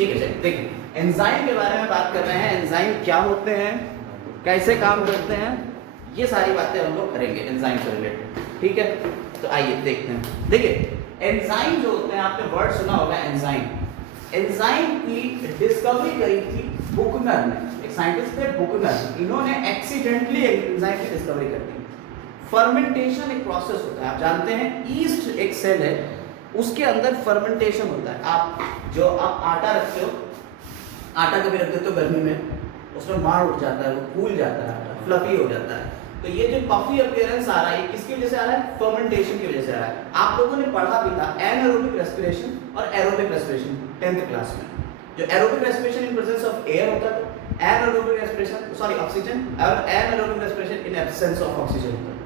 ठीक है चलिए देखिए एंजाइम के बारे में बात कर रहे हैं। एंजाइम क्या होते हैं, कैसे काम करते हैं, ये सारी बातें हम लोग करेंगे एंजाइम से रिलेटेड। ठीक है तो आइए देखते हैं। देखिए एंजाइम जो होते हैं, आपने वर्ड सुना होगा एंजाइम। एंजाइम की डिस्कवरी करी थी बुकनर ने, एक साइंटिस्ट थे बुकनर। इन्होंने एक्सीडेंटली एंजाइम की डिस्कवरी कर दी। फर्मेंटेशन एक प्रोसेस होता है, आप जानते हैं ईस्ट एक सेल है, उसके अंदर फर्मेंटेशन होता है। आप आटा रखते हो, आटा कभी रख देते हो गर्मी में, उसमें मार उठ जाता है, वो फूल जाता है, आटा फ्लफी हो जाता है। तो ये जो पफी अपीयरेंस आ रहा है, किसकी वजह से आ रहा है? फर्मेंटेशन की वजह से आ रहा है। आप लोगों ने पढ़ा भी था एनारोबिक रेस्पिरेशन और एरोबिक रेस्पिरेशन 10th क्लास में। जो aerobic respiration in presence of air होता है, एनारोबिक रेस्पिरेशन सॉरी ऑक्सीजन, और anaerobic respiration in absence of oxygen होता है।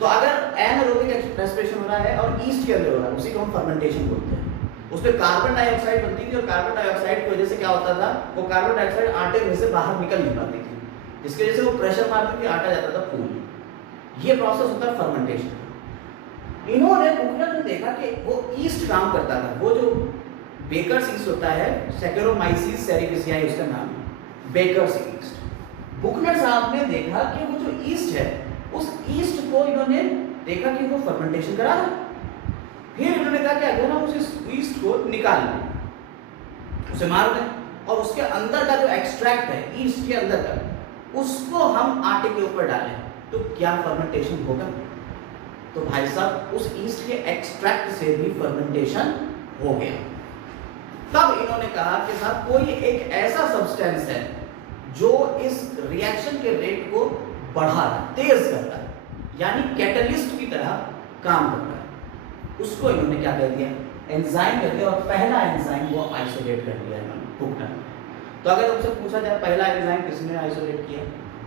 तो अगर एनारोबिक रेस्पिरेशन हो रहा है और ईस्ट के अंदर हो रहा है, उसी को हम फर्मेंटेशन बोलते हैं। उसमें कार्बन डाइऑक्साइड बनती थी और कार्बन डाइऑक्साइड की वजह से क्या होता था, वो कार्बन डाइऑक्साइड आटे में से बाहर निकल नहीं पाती थी, जिसकी वजह से वो प्रेशर मारती थी, आटा जाता था फूल। ये प्रोसेस होता है फर्मेंटेशन। इन्होंने बुकनर ने देखा कि वो ईस्ट काम करता था, वो जो बेकर्स ईस्ट होता है, सैकेरोमाइसिस सेरिफिसियाई उसका नाम, बेकर्स ईस्ट। बुकनर साहब ने देखा कि वो जो ईस्ट है, उस ईस्ट को इन्होंने देखा कि वो फर्मेंटेशन करा रहा है। फिर इन्होंने कहा कि अगर हम उस ईस्ट को निकाल लें, उसे मार दें और उसके अंदर का जो एक्सट्रैक्ट है ईस्ट के अंदर का, उसको हम आटे के ऊपर डालें तो क्या फर्मेंटेशन होगा? तो भाई साहब उस ईस्ट के एक्सट्रैक्ट से भी फर्मेंटेशन हो गया। तब इन्होंने कहा कि साहब कोई एक ऐसा सब्सटेंस है जो इस रिएक्शन के रेट को बढ़ा रहा है, तेज कर रहा है, यानी कैटलिस्ट की तरह काम कर रहा है। उसको इन्होंने क्या कह दिया? एंजाइम कह दिया। और पहला एंजाइम वो आइसोलेट कर दिया इन्होंने, बुकनर। तो अगर उनसे पूछा जाए पहला एंजाइम किसने आइसोलेट किया,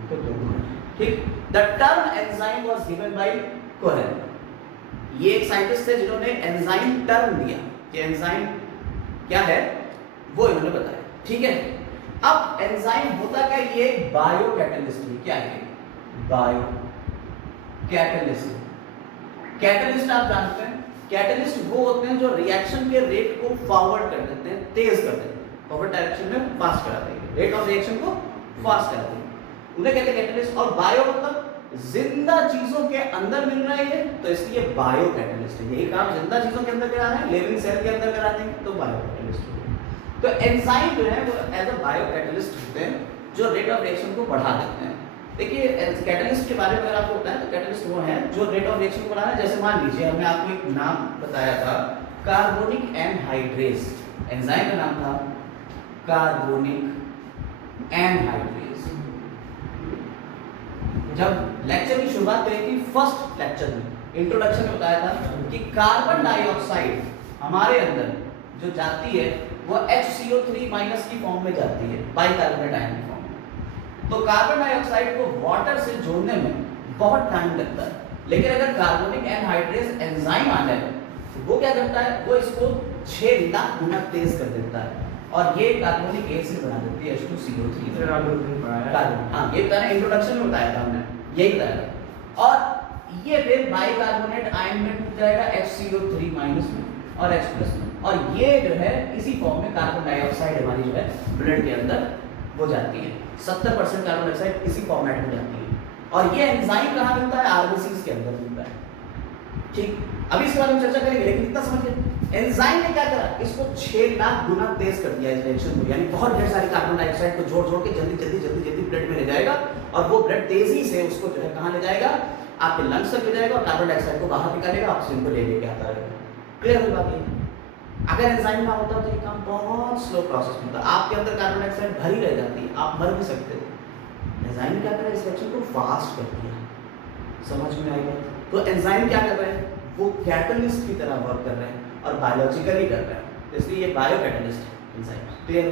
तो बुकनर। ठीक। The term enzyme was given by Cohen. ये एक साइंटिस्ट थे जिन्होंने एंजाइम टर्म दिया कि एंजाइम क्या है, वो इन्होंने बताया। ठीक है। अब एंजाइम होता क्या, ये बायो कैटलिस्ट है। क्या है? Bio catalyst. कैटलिस्ट आप जानते हैं, कैटलिस्ट वो होते हैं जो रिएक्शन के रेट को फॉरवर्ड कर देते हैं, तेज कर देते हैं, फॉरवर्ड डायरेक्शन में फास्ट करा देंगे, रेट ऑफ रिएक्शन को फास्ट करा देंगे, उन्हें कहते हैं कैटलिस्ट। और बायो मतलब जिंदा चीजों के अंदर मिल रहा है, तो इसलिए बायो कैटलिस्ट है। यही काम जिंदा चीजों के अंदर करा रहे हैं, लिविंग सेल के अंदर करा देंगे, तो बायो कैटलिस्ट हो गया। तो एंजाइम जो है वो एज अ बायो कैटलिस्ट होते हैं जो रेट ऑफ रिएक्शन को बढ़ा देते हैं। देखिए कैटलिस्ट के बारे में अगर आपको बताएं तो कैटलिस्ट वो है जो रेट ऑफ रिएक्शन को बढ़ाना है। जैसे मान लीजिए हमने आपको एक नाम बताया था, कार्बोनिक एनहाइड्रेज। एंजाइम का नाम था कार्बोनिक एनहाइड्रेज। जब लेक्चर की शुरुआत करी थी, फर्स्ट लेक्चर में इंट्रोडक्शन में बताया था कि कार्बन डाइऑक्साइड हमारे अंदर जो जाती है वो HCO3- की फॉर्म में जाती है, बाइकार्बोनेट आयन की फॉर्म में। तो कार्बन डाइऑक्साइड को वाटर से जोड़ने में बहुत टाइम लगता है, लेकिन अगर कार्बोनिक एनहाइड्रेज एंजाइम आ जाए तो वो क्या करता है, वो इसको 6 लाख गुना तेज कर देता है और ये कार्बोनिक एसिड बना देती है H2CO3। हाँ, ये बताया इंट्रोडक्शन में बताया था हमने, यही बताया। और ये फिर बाइकार्बोनेट आयन में टूट जाएगा HCO3- में और H+ में, और ये जो है इसी फॉर्म में कार्बन डाइऑक्साइड हमारी जो है ब्लड के अंदर वो जाती है। 70% कार्बन डाइऑक्साइड इसी फॉर्मेट में जाती है। और ये एंजाइम कहाँ मिलता है? RBCs के अंदर मिलता है। ठीक, अभी इसके बारे में चर्चा करेंगे, लेकिन इतना समझिए एंजाइम ने क्या करा, इसको 6 लाख गुना तेज कर दिया इस रिएक्शन को, यानी बहुत ढेर सारी कार्बन डाइऑक्साइड को जोड़ जोड़ के जल्दी ब्लड में ले जाएगा, और वो ब्लड तेजी से उसको जो है कहाँ ले जाएगा, आपके लंग्स तक ले जाएगा और कार्बन डाइऑक्साइड को बाहर निकालेगा, ऑक्सीजन को ले लेके आता रहेगा। क्लियर हुई बात ये? अगर एंजाइम ना होता तो ये काम बहुत स्लो प्रोसेस में होता, आपके अंदर कार्बन डाइऑक्साइड भरी रह जाती, आप मर भी सकते थे। एंजाइम ने क्या करा, इस रिएक्शन को फास्ट कर दिया। समझ में आएगा? तो एंजाइम क्या कर रहे हैं, वो कैटलिस्ट की तरह वर्क कर रहे हैं और बायोलॉजिकली कर रहे हैं, इसलिए ये बायो कैटलिस्ट है एंजाइम। क्लियर?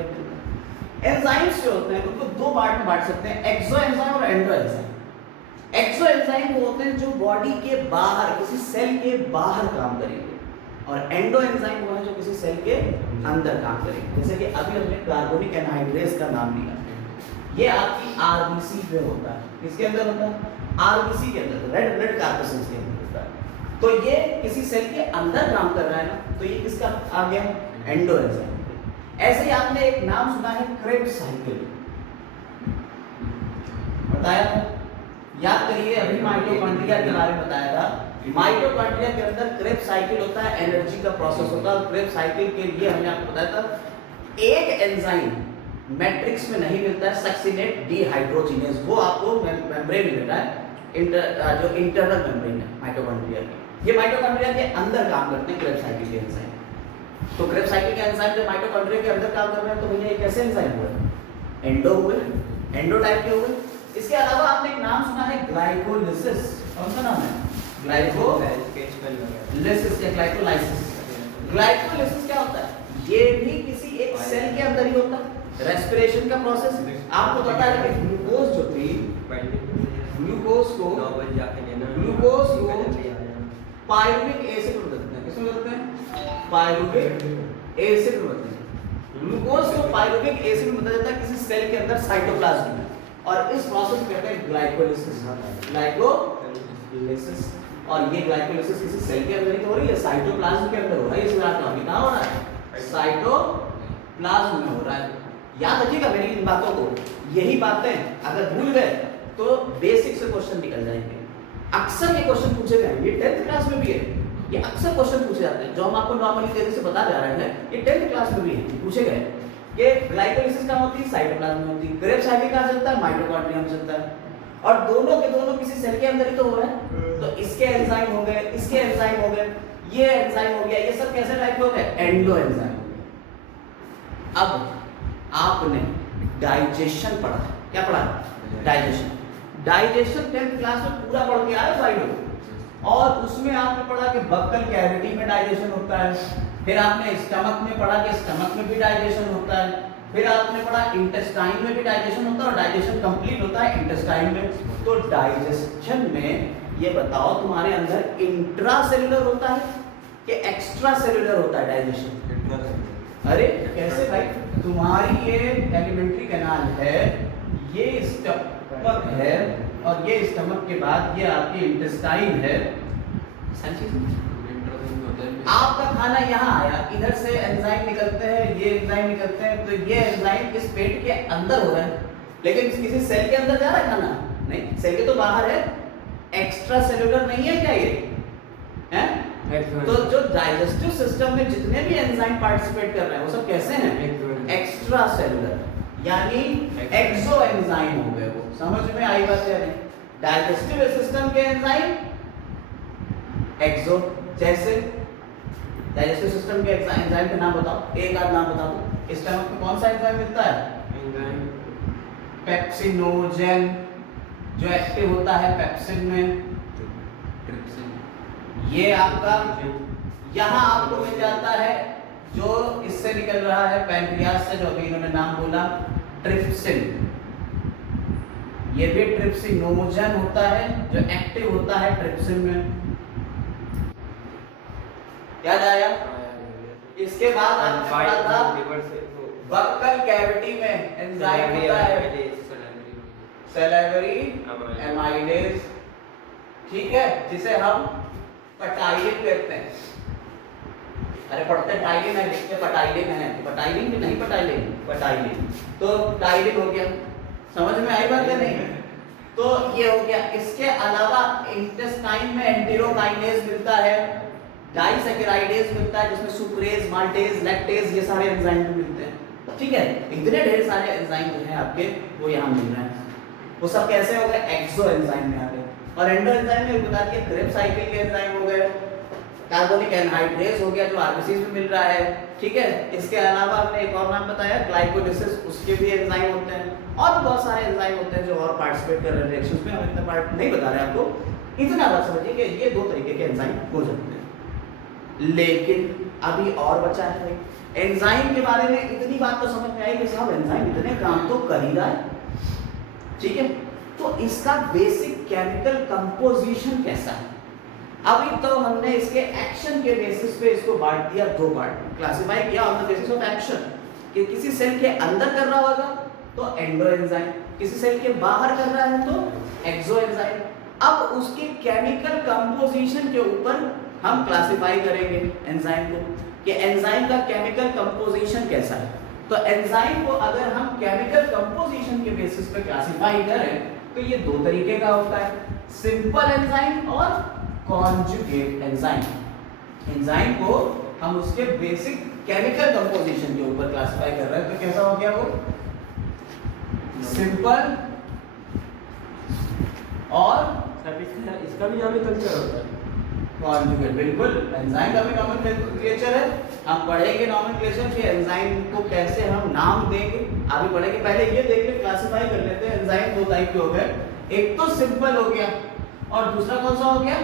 एंजाइम्स जो होते हैं उनको 2 पार्ट में बांट सकते हैं, एक्सो एंजाइम और एंडो एंजाइम। एक्सो एंजाइम वो होते हैं जो बॉडी के बाहर, किसी सेल के बाहर काम करेंगे, और एंडो एंजाइम वो है जो किसी सेल के अंदर काम करेंगे। जैसे कि अभी हमने कार्बोनिक एनहाइड्रेज का नाम लिया, ये आपकी RBC पे होता है। किसके अंदर होता है? RBC के अंदर, रेड ब्लड कॉर्पसेल्स के अंदर होता है। तो ये किसी सेल के अंदर काम कर रहा है ना, तो ये किसका आ गया? Endo enzyme. ऐसे ही आपने एक नाम सुना है क्रेब्स साइकिल, बताया था, याद करिए, अभी माइटोकॉन्ड्रिया के बारे में बताया था। माइटोकॉन्ड्रिया के अंदर क्रेब्स साइकिल होता है, एनर्जी का प्रोसेस होता है। क्रेब्स साइकिल के लिए हमने आपको बताया था एक एंजाइम मैट्रिक्स में नहीं मिलता है, सक्सिनेट डिहाइड्रोजिनेज, वो आपको मेम्ब्रेन में मिलता है, जो इंटरनल मेम्ब्रेन है माइटोकॉन्ड्रिया की। ये माइटोकॉन्ड्रिया के अंदर काम करते हैं क्रेब्स साइकिल के एंजाइम। तो क्रेब्स साइकिल के एंजाइम जब माइटोकॉन्ड्रिया के अंदर काम कर रहे हैं तो भैया ये कैसे एंजाइम हुए? एंडो हुए, एंडो टाइप के हुए। इसके अलावा आपने एक नाम सुना है ग्लाइकोलिसिस, कौन सा नाम है? ग्लाइकोलिसिस या ग्लाइकोलाइसिस। ग्लाइकोलिसिस क्या होता है? ये भी किसी एक सेल के अंदर ही होता है, रेस्पिरेशन का प्रोसेस। आपको पता है कि ग्लूकोज जो थी, ग्लूकोज को पायरुविक एसिड में बदलते हैं, किसमें बदलते हैं? पायरुविक एसिड में बदलते हैं। ग्लूकोज को पायरुविक एसिड में बदल देता है किसी सेल के अंदर साइटोप्लाज्म में, और इस प्रोसेस को कहते हैं ग्लाइकोलिसिस। ग्लाइकोलिसिस, और ये ग्लाइकोलिसिस किसी सेल के अंदर ही तो हो रही है, साइटोप्लाज्म के अंदर हो रहा है। इस बात का कहां हो रहा है? साइटोप्लाज्म में हो रहा है। याद रखिएगा मेरी इन बातों को, यही बातें अगर भूल गए तो बेसिक से क्वेश्चन निकल जाएंगे। अक्सर ये क्वेश्चन पूछे गए, ये 10th क्लास में भी है, ये अक्सर क्वेश्चन पूछे जाते हैं जो हम आपको नॉर्मली तेजी से बता जा रहे हैं, ये 10th क्लास में भी है, पूछे गए कि ग्लाइकोलिसिस कहां होती है? साइटोप्लाज्म में होती है। क्रेब्स साइकिल कहां चलता है? माइटोकॉन्ड्रिया में चलता है, और दोनों के दोनों किसी सेल के अंदर ही तो हो रहा है। तो इसके एंजाइम हो गए, इसके एंजाइम हो गए, ये एंजाइम हो गया, ये सब कैसे टाइप के हो गए? एंडो एंजाइम हो गए। अब आपने डाइजेशन पढ़ा, क्या पढ़ा? डाइजेशन। डाइजेशन 10th क्लास में पूरा पढ़ के आए भाई लोग, और उसमें आपने पढ़ा कि बक्कल कैविटी में डाइजेशन होता है, फिर आपने स्टमक में पढ़ा कि स्टमक में भी डाइजेशन होता है, फिर आपने पढ़ा इंटेस्टाइन में भी डाइजेशन होता है, और डाइजेशन कंप्लीट होता है इंटेस्टाइन में। तो डाइजेशन में ये बताओ तुम्हारे अंदर इंट्रासेल्युलर होता है कि एक्स्ट्रा सेल्युलर होता है डाइजेशन? अरे कैसे भाई? तुम्हारी ये एलिमेंट्री कैनाल है, ये स्टमक है, और ये स्टमक के बाद ये आपकी इंटेस्टाइन है। आपका खाना यहाँ आया, इधर से एंजाइम निकलते हैं, ये एंजाइम निकलते हैं, तो ये एंजाइम इस पेट के अंदर हो रहा है, लेकिन किसी सेल के अंदर जा रहा है खाना? नहीं, सेल के तो बाहर है, एक्स्ट्रा सेल्युलर नहीं है क्या ये? हैं? तो जो डाइजेस्टिव सिस्टम में जितने भी एंजाइम पार्टिसिपेट कर रहे हैं वो सब कैसे हैं? एक्स्ट्रा सेल्युलर, यानी एक्सो एंजाइम हो गए वो। समझ में आई बात या नहीं? डाइजेस्टिव सिस्टम के एंजाइम एक्सो, जैसे डाइजेस्टिव सिस्टम के एंजाइम के नाम बताओ, एक आध नाम बता दो। स्टमक में कौन सा एंजाइम मिलता है? पेप्सिनोजेन, जो एक्टिव होता है पेप्सिन में। ये आपका यहाँ आपको मिल जाता है जो इससे निकल रहा है पैनक्रियास से, जो अभी इन्होंने नाम बोला, ट्रिप्सिन। ये भी ट्रिप्सिनोजन होता है जो एक्टिव होता है ट्रिप्सिन में। याद आया? इसके बाद आपने पढ़ा था बक्कल कैविटी में एंजाइम होता है सैलिवरी एमाइडेज, ठीक है, जिसे हम पटाइलिन कहते हैं। अरे पढ़ते टाइलिन है, लिखते पटाइलिन है, पटाइलिन की नहीं, पटाइलिन, पटाइलिन। तो टाइलिन हो गया, समझ में आई बात है नहीं? तो ये हो गया। इसके अलावा इंटेस्टाइन में एंटेरोकाइनेज मिलता है, डाइसैकेराइडेज मिलता है, जिसमें सुक्रेज, माल्टेज, लैक्टेज, ये सारे एंजाइम मिलते हैं। ठीक है, इतने ढेर सारे एंजाइम जो है आपके वो यहाँ मिल रहे हैं। वो सब कैसे हो गए? एक्सो एंजाइम में आ गए। और एंडो एंजाइम में बता दिया क्रेब्स साइकिल के एंजाइम हो गए, कार्बोनिक एनहाइड्रेज हो गया जो आरबीसी में मिल रहा है। ठीक है, इसके अलावा हमने एक और नाम बताया ग्लाइकोलिसिस, उसके भी एंजाइम होते हैं, और भी बहुत सारे एंजाइम होते हैं जो और पार्टिसिपेट कर रहे हैं रिएक्शंस में। हम इतना पार्ट नहीं बता रहे हैं आपको, इतना बात समझिए कि ये दो तरीके के एंजाइम हो जाते हैं। लेकिन अभी और बचा है एंजाइम के बारे में। इतनी बात तो समझ में आई कि साहब एंजाइम इतने काम तो कर ही रहा है, ठीक है, तो इसका बेसिक केमिकल कंपोजिशन कैसा है? अभी तो हमने इसके एक्शन के बेसिस पे इसको बांट दिया, दो पार्ट क्लासिफाई किया on the basis of action, कि किसी सेल के अंदर कर रहा होगा तो एंडो एंजाइम, किसी सेल के बाहर कर रहा है तो एक्सो एंजाइम। अब उसके केमिकल कंपोजिशन के ऊपर हम क्लासिफाई करेंगे एंजाइम को, कि एंजाइम का केमिकल कंपोजिशन कैसा है। तो एंजाइम को अगर हम केमिकल कंपोजिशन के बेसिस पे क्लासिफाई करें तो ये दो तरीके का होता है, सिंपल एंजाइम और कॉन्जुगेट एंजाइम। एंजाइम को हम उसके बेसिक केमिकल कंपोजिशन के ऊपर क्लासिफाई कर रहे हैं, तो कैसा हो गया वो सिंपल और इसका भी नॉमेनक्लेचर होता है कॉन्जुगेट। बिल्कुल, एंजाइम का भी नॉमेनक्लेचर है। हम पढ़ेंगे नॉमेनक्लेचर कि एंजाइम को कैसे हम नाम देंगे, अभी पढ़ेंगे। पहले ये देख ले, क्लासिफाई कर लेते हैं। एंजाइम दो टाइप के हो गए, एक तो सिंपल हो गया और दूसरा कौन सा हो गया,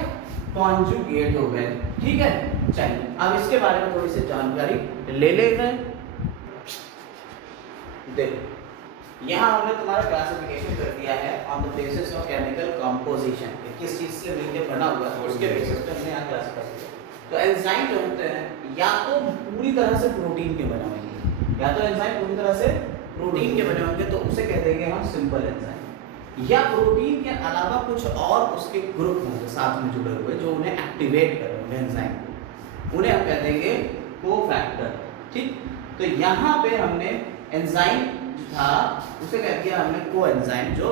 कॉन्जुगेट हो गए। ठीक है, चलिए अब इसके बारे में थोड़ी सी जानकारी ले लेते हैं। देखो यहाँ हमने तुम्हारा क्लासिफिकेशन कर दिया है on the basis of chemical composition, किस चीज से मिलकर बना हुआ है उसके बेसिस पे हमने यहाँ क्लासिफाई किया। तो एंजाइम जो होते हैं या तो पूरी तरह से प्रोटीन के बने होंगे, या तो एंजाइम पूरी तरह से प्रोटीन के बने होंगे तो उसे कह देंगे हम सिंपल एंजाइम, या प्रोटीन के अलावा कुछ और उसके ग्रुप होंगे साथ में जुड़े हुए जो उन्हें एक्टिवेट कर रहे होंगे एंजाइम को, उन्हें हम कह देंगे कोफैक्टर। ठीक, तो यहाँ पे हमने एंजाइम था उसे कह दिया हमने कोएंजाइम, जो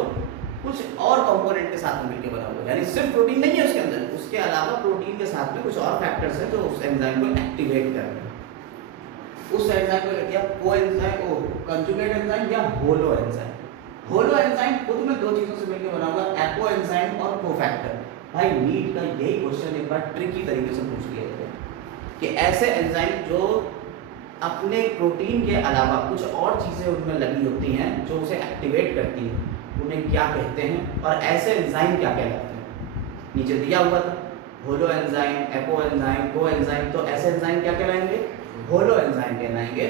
कुछ और कंपोनेंट के साथ में मिलकर बना हुआ है, यानी सिर्फ प्रोटीन नहीं है उसके अंदर, उसके अलावा प्रोटीन के साथ में कुछ और फैक्टर्स हैं जो उस एंजाइम को एक्टिवेट कर रहे हैं। उस एंजाइम को कह दिया कोएंजाइम, कंजुगेट एंजाइम या होलो एंजाइम। होलो एंजाइम खुद में दो चीजों से मिलकर बना हुआ है, एपो एंजाइम और कोफैक्टर। भाई नीट का यही क्वेश्चन एक बार ट्रिकी तरीके से पूछ लिया गया कि ऐसे एंजाइम जो अपने प्रोटीन के अलावा कुछ और चीज़ें उनमें लगी होती हैं जो उसे एक्टिवेट करती हैं, उन्हें क्या कहते हैं, और ऐसे एंजाइम क्या कहलाते हैं। नीचे दिया हुआ था होलो एंजाइम, एपो एंजाइम, को एंजाइम। तो ऐसे एंजाइम क्या कहलाएंगे, होलो एंजाइम कहलाएंगे,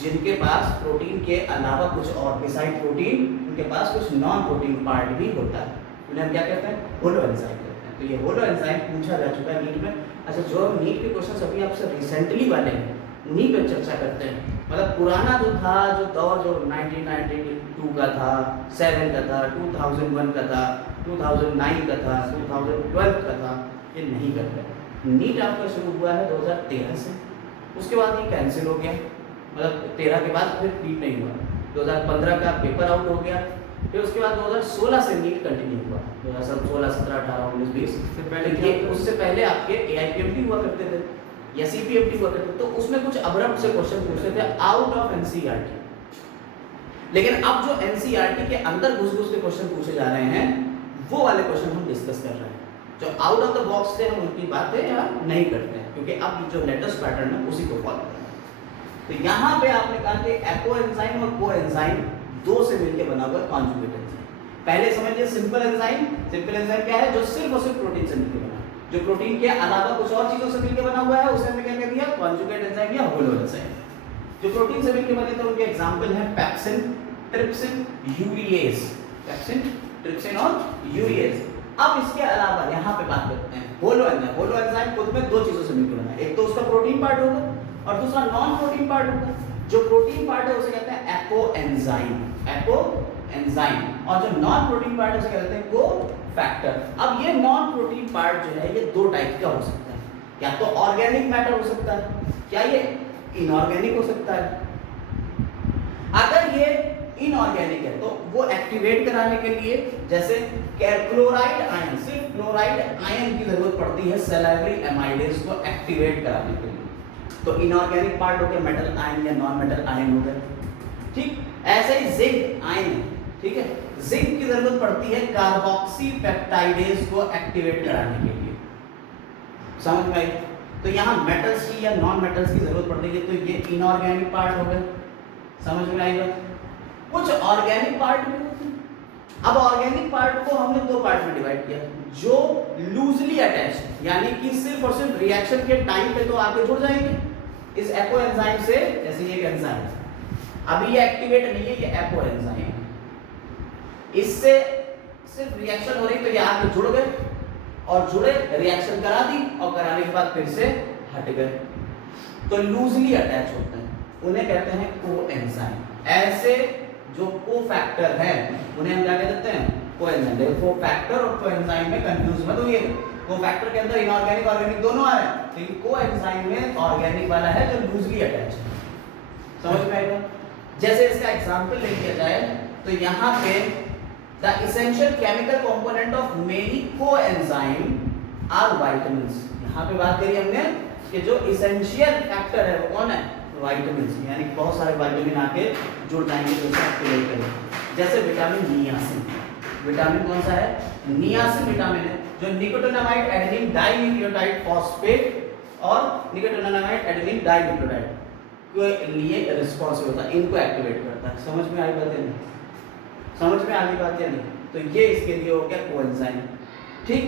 जिनके पास प्रोटीन के अलावा कुछ और बिसाइड प्रोटीन उनके पास कुछ नॉन प्रोटीन पार्ट भी होता है, उन्हें हम क्या कहते हैं, होलो एंजाइम कहते हैं। तो ये होलो एंजाइम पूछा जा चुका है नीट में। अच्छा, जो नीट के क्वेश्चन अभी आपसे रिसेंटली वाले हैं उन्हीं पर चर्चा करते हैं। मतलब पुराना जो था, जो दौर जो 1992 का था, 7 का था, 2001 का था, 2009 का था, 2012 का था, ये नहीं करते। नीट आपका शुरू हुआ है 2013 से, उसके बाद ये कैंसिल हो गया, मतलब 13 के बाद फिर नीट नहीं हुआ। 2015 का पेपर आउट हो गया, फिर उसके बाद 2016 से नीट कंटिन्यू हुआ। 2016, 17, 18, 19, 20 से पहले, उससे पहले आपके AIPMT हुआ करते थे या CPMT हुआ करते थे, तो उसमें कुछ अब्रप्ट से क्वेश्चन पूछते थे आउट ऑफ NCERT। लेकिन अब जो NCERT के अंदर घुस-घुस के क्वेश्चन पूछे जा रहे हैं, वो वाले क्वेश्चन हम डिस्कस कर रहे हैं। जो आउट ऑफ द बॉक्स से हम उनकी बातें या नहीं करते हैं, क्योंकि अब जो लेटेस्ट पैटर्न है उसी को फॉलो करना है। तो यहाँ पे आपने कहा कि एपो एंजाइम और को एंजाइम दो से मिलकर बना हुआ कॉन्जुगेट एंजाइम। पहले समझिए सिंपल एंजाइम। सिंपल एंजाइम क्या है, जो सिर्फ और सिर्फ प्रोटीन से मिलकर बना है, जो प्रोटीन के अलावा कुछ और चीजों से मिलकर बना हुआ है, उसे हमने क्या कह दिया, कॉन्जुगेट एंजाइम या होलो एंजाइम। जो प्रोटीन से मिलकर बने थे उनके एग्जांपल हैं pepsin, trypsin, urease. Pepsin, trypsin और यूरिएज। अब इसके अलावा यहाँ पे बात करते हैं होलो एंजाइम। होलो एंजाइम खुद में दो चीजों से मिलकर बना है, एक तो उसका प्रोटीन पार्ट होगा और दूसरा नॉन प्रोटीन पार्ट होगा। जो प्रोटीन पार्ट है उसे कहते हैं एपो एंजाइम, एपो एंजाइम, और जो नॉन प्रोटीन पार्ट है उसे कहते हैं कोफैक्टर। अब ये नॉन प्रोटीन पार्ट जो है ये दो टाइप का हो सकता है, या तो ऑर्गेनिक मैटर हो सकता है, क्या ये इनऑर्गेनिक हो सकता है। अगर ये इनऑर्गेनिक है तो वो एक्टिवेट कराने के लिए, जैसे क्लोराइड आयन, सिर्फ क्लोराइड आयन की जरूरत पड़ती है सैलाइवरी एमाइडेज को एक्टिवेट कराने के लिए। तो इनऑर्गेनिक पार्ट हो गया मेटल आयन या नॉन मेटल आयन हो गया। ठीक, ऐसे ही जिंक आयन है, ठीक है, जिंक की जरूरत पड़ती है कार्बोक्सी पेप्टाइडेज को एक्टिवेट कराने के लिए। समझ में आई? तो यहाँ मेटल्स की या नॉन मेटल्स की जरूरत पड़ रही है, तो ये इनऑर्गेनिक पार्ट हो गए। समझ में आएगा? कुछ ऑर्गेनिक पार्ट भी होते हैं। अब ऑर्गेनिक पार्ट को हमने दो पार्ट में डिवाइड किया, जो लूजली अटैच्ड, यानी कि सिर्फ और सिर्फ रिएक्शन के टाइम पे तो आके जुड़ जाएंगे इस एपो एंजाइम से। जैसे ये एंजाइम अभी ये एक्टिवेट नहीं है, ये एपो एंजाइम है, इससे सिर्फ रिएक्शन हो रही तो ये आके जुड़ गए और जुड़े, रिएक्शन करा दी और कराने के बाद फिर से हट गए, तो लूजली अटैच होते हैं, उन्हें कहते हैं कोएंजाइम। ऐसे जो कोफैक्टर है उन्हें हम क्या कह देते हैं, कोएंजाइम। देखो कोफैक्टर और कोएंजाइम में कंफ्यूज मत होइए, कोफैक्टर के अंदर इनऑर्गेनिक ऑर्गेनिक दोनों आ रहे हैं, लेकिन कोएंजाइम में ऑर्गेनिक वाला है जो लूजली अटैच है। समझ में आएगा? जैसे इसका एग्जांपल ले लिया जाए तो यहाँ पे the essential chemical component of many coenzyme are vitamins. यहाँ पे बात करी हमने कि जो इसेंशियल फैक्टर है वो कौन है, विटामिन्स, यानी बहुत सारे विटामिन आके जुड़ जाएंगे तो उसे एक्टिवेट करेंगे। जैसे विटामिन नियासिन, विटामिन कौन सा है, नियासिन विटामिन है जो निकोटिनामाइड एडेनिन डाइन्यूक्लियोटाइड फॉस्फेट और निकोटिनामाइड एडेनिन डाइन्यूक्लियोटाइड के लिए रिस्पॉन्सिबल होता है, इनको एक्टिवेट करता है। समझ में आई बात या नहीं, समझ में आ गई बात या नहीं? तो ये इसके लिए हो गया कोएंजाइम। ठीक,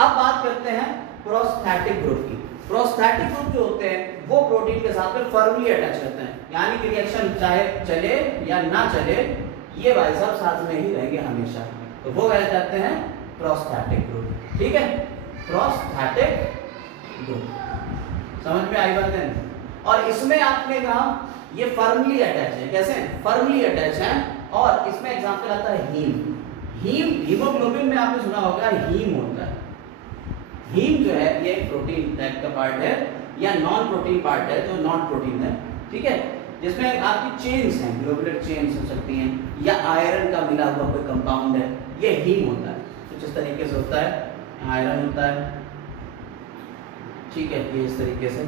अब बात करते हैं प्रोस्थेटिक ग्रुप की। प्रोस्थेटिक ग्रुप जो होते हैं वो प्रोटीन के साथ में फर्मली अटैच रहते हैं, यानी कि रिएक्शन चाहे चले या ना चले ये भाई साहब साथ में ही रहेंगे हमेशा, तो वो कह जाते हैं प्रोस्थेटिक ग्रुप। ठीक है, प्रोस्थेटिक ग्रुप, समझ में आई बात है? और इसमें आपने कहा ये फर्मली अटैच है, कैसे फर्मली अटैच है, और इसमें एग्जांपल आता है हीम। हीमोग्लोबिन में आपने सुना होगा हीम होता है। हीम जो है ये प्रोटीन टाइप का पार्ट है या नॉन प्रोटीन पार्ट है जो नॉन प्रोटीन है, ठीक है, जिसमें आपकी चेन्स हैं, ग्लोबुलर चेन्स हो सकती हैं या आयरन का मिला हुआ कोई कंपाउंड है, ये हीम होता है। कुछ इस तरीके से होता है, आयरन होता है, ठीक है, ये इस तरीके से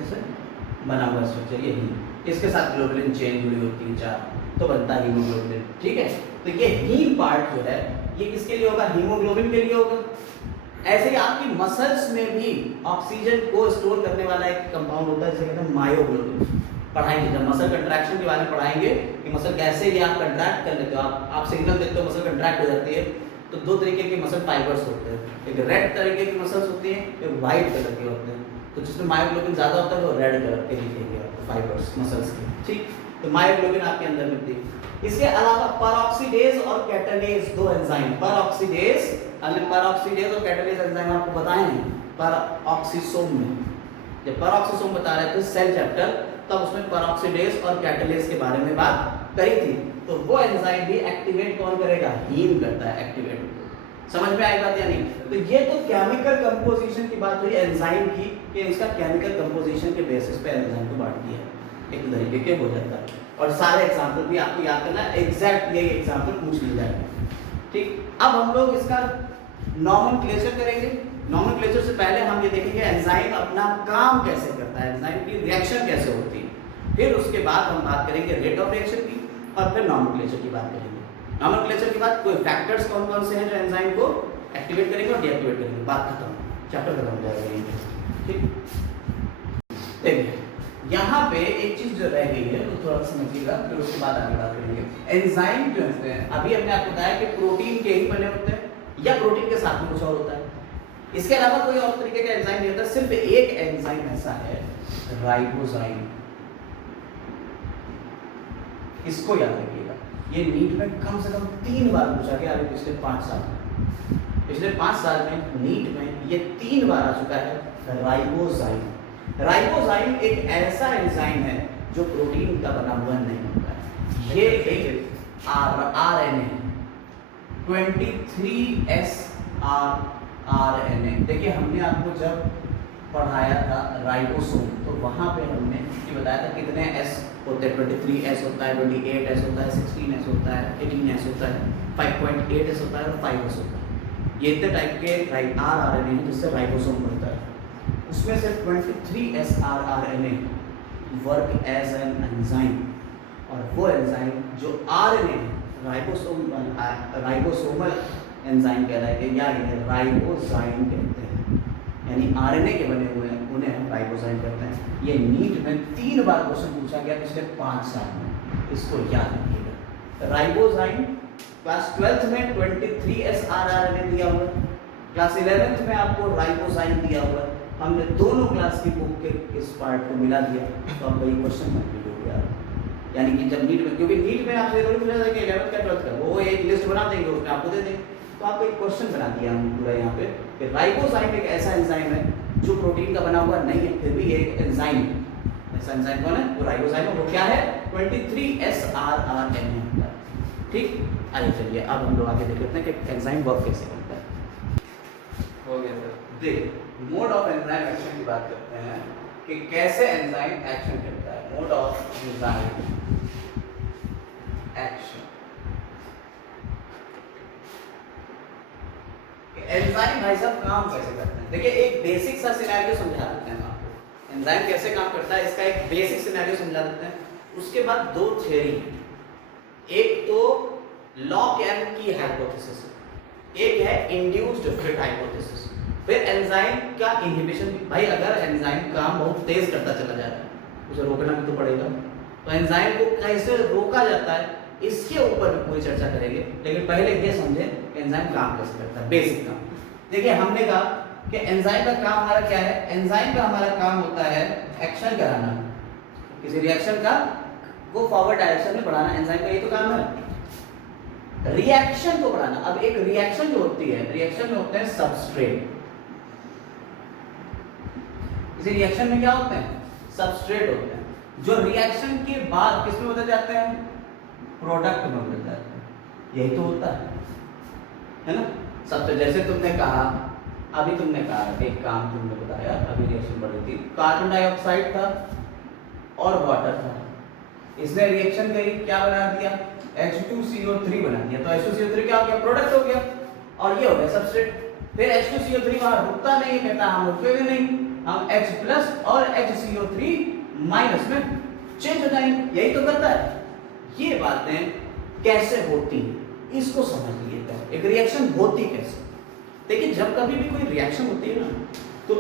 बना हुआ स्ट्रक्चर, ये हीम, इसके साथ ग्लोबुलिन चेन जुड़ी होती है 4, तो बनता है हीमोग्लोबिन। ठीक है, तो ये हीम पार्ट जो है ये किसके लिए होगा, हीमोग्लोबिन के लिए होगा। ऐसे ही आपकी मसल्स में भी ऑक्सीजन को स्टोर करने वाला एक कंपाउंड होता है जिसे कहते हैं मायोग्लोबिन। पढ़ाएंगे जब मसल कंट्रैक्शन के बारे में पढ़ाएंगे कि मसल कैसे ये आप कंट्रैक्ट कर लेते हो, आप सिग्नल देते हो मसल कंट्रैक्ट हो जाती है। तो दो तरीके के मसल फाइबर्स होते हैं, एक रेड तरीके की मसल्स होती हैं, एक वाइट कलर के होते हैं। तो जिसमें मायोग्लोबिन ज्यादा होता है वो रेड कलर के दिखेंगे आपको फाइबर्स मसल्स के। ठीक, तो मायोग्लोबिन आपके अंदर मिलती है। इसके अलावा पेरोक्सीडेज और कैटालेज, दो एंजाइम, पेरोक्सीडेज और कैटालेज एंजाइम आपको बताए हैं पेरोक्सिसोम में। जब पेरोक्सिसोम बता रहे थे सेल चैप्टर, तब उसमें पेरोक्सीडेज और कैटालेज के बारे में बात करी थी। तो वो एंजाइम भी एक्टिवेट कौन करेगा, हीम करता है एक्टिवेट। समझ में आई बात या नहीं? तो ये तो केमिकल कंपोजिशन की बात हुई एंजाइम की, कि इसका केमिकल कंपोजिशन के बेसिस पे एंजाइम को बांट दिया एक तरीके के हो जाता है। और सारे एग्जांपल भी आपको याद करना है, एग्जैक्ट यही एग्जांपल पूछ लिया जाएगा। ठीक, अब हम लोग इसका नॉमेनक्लेचर करेंगे। नॉमेनक्लेचर से पहले हम ये देखेंगे एंजाइम अपना काम कैसे करता है, एंजाइम की रिएक्शन कैसे होती है। फिर उसके बाद हम बात करेंगे रेट ऑफ रिएक्शन की, और फिर नॉमेनक्लेचर की बात करेंगे। नॉमेनक्लेचर के बाद कोई फैक्टर्स कौन कौन से हैं जो एंजाइम को एक्टिवेट करेंगे और डीएक्टिवेट करेंगे, बात खत्म, चैप्टर खत्म हो जाएगा। ठीक, देखिए यहाँ पे एक चीज जो रह गई है तो थोड़ा सा समझिएगा, फिर उसके बाद आगे बात करेंगे। एंजाइम जो होते हैं, अभी हमने आपको बताया कि प्रोटीन के ही बने होते हैं या प्रोटीन के साथ में कुछ और होता है। इसके अलावा कोई और तरीके का एंजाइम नहीं होता, सिर्फ एक एंजाइम ऐसा है, राइबोजाइम। इसको याद रखिएगा, ये नीट में कम से कम 3 बार पूछा गया अभी पिछले 5 साल में। पिछले 5 साल में नीट में ये 3 बार आ चुका है, राइबोजाइम। राइबोजाइम एक ऐसा एंजाइम है जो प्रोटीन का बना हुआ नहीं होता है, ये एक आरएनए है, 23S आरएनए। देखिए हमने आपको जब पढ़ाया था राइबोसोम, तो वहाँ पे हमने ये बताया था कितने S होते हैं, 23S होता है, 28S होता है, 16S होता है, 18S होता है, 5.8S होता है और 5S होता है। ये इतने टाइप के आरएनए हैं जिससे राइबोसोम बनता है। उसमें से 23S RNA work as an enzyme, और वो एंजाइम जो आरएनए राइबोसोमल एंजाइम कहलाएंगे या इन्हें राइबोजाइम कहते हैं, यानी आरएनए के बने हुए हैं उन्हें हम राइबोजाइम कहते हैं। ये नीट में 3 बार क्वेश्चन पूछा गया पिछले 5 साल में, इसको याद रखिएगा। राइबोजाइम क्लास 12th में 23S आरएनए दिया हुआ, क्लास 11th में आपको राइबोजाइम दिया हुआ। हमने दोनों क्लास की बुक के इस पार्ट को मिला दिया, तो आपका ये क्वेश्चन कंप्लीट हो गया। यानी कि जब नीट में, क्योंकि नीट में आपसे जरूर पूछा जाएगा 11th का 12th का, वो एक लिस्ट बना देंगे उसमें आपको दे देंगे, तो आपको एक क्वेश्चन बना दिया हम पूरा यहाँ पे कि राइबोजाइम एक ऐसा एंजाइम है जो प्रोटीन का बना हुआ नहीं है, फिर भी एक एंजाइम, ऐसा एंजाइम कौन है, वो राइबोजाइम है। वो क्या है, 23S आरएनए होता है। ठीक, आइए चलिए अब हम लोग आगे देख लेते हैं कि एंजाइम वर्क कैसे करता है। हो गया सर। देख, मोड ऑफ एंजाइम एक्शन की बात करते हैं कि कैसे एंजाइम एक्शन करता है। Mode of enzyme action. Enzyme भाई साहब काम कैसे करते हैं? देखिए एक बेसिक सा सिनेरियो समझा देते हैं आपको। एंजाइम कैसे काम करता है इसका एक बेसिक सिनेरियो समझा देते हैं। उसके बाद दो थ्योरी, एक तो लॉक एंड की हाइपोथेसिस, एक है इंड्यूस्ड फिट हाइपोथेसिस। फिर एंजाइम का इनहिबिशन। भाई अगर एंजाइम काम बहुत तेज करता चला जा रहा है, उसे रोकना भी तो पड़ेगा। तो एंजाइम को कैसे रोका जाता है इसके ऊपर भी पूरी चर्चा करेंगे। लेकिन पहले ये समझें एंजाइम काम कैसे करता है, बेसिक काम। देखिए हमने कहा कि एंजाइम का काम हमारा क्या है? एंजाइम का हमारा काम होता है एक्शन कराना, किसी रिएक्शन का को फॉरवर्ड डायरेक्शन में बढ़ाना। एंजाइम का ये तो काम है। रिएक्शन को बढ़ाना। अब एक रिएक्शन जो होती है, रिएक्शन में होते हैं सबस्ट्रेट। किसी रिएक्शन में क्या होते हैं? सबस्ट्रेट होते हैं, जो रिएक्शन के बाद किसमें बदल जाते हैं? प्रोडक्ट में बदल जाते हैं। यही तो होता है ना? सब तो जैसे तुमने कहा, अभी तुमने कहा एक काम तुमने बताया, अभी रिएक्शन बढ़ी थी, कार्बन डाइऑक्साइड था और वाटर था। इसने रिएक्शन करी, क्या बना दिया? H2CO3 बना दिया। तो H2CO3 क्या हो गया? प्रोडक्ट हो गया, और ये हो गया सबस्ट्रेट। फिर H2CO3 वहां रुकता नहीं, कहता हम रुकेंगे नहीं, हम H+ और HCO3- में चेंज हो जाएंगे। यही तो करता है। ये बातें कैसे होती इसको समझ लीजिएगा। एक रिएक्शन होती कैसे? देखिए जब कभी भी कोई रिएक्शन होती है ना, तो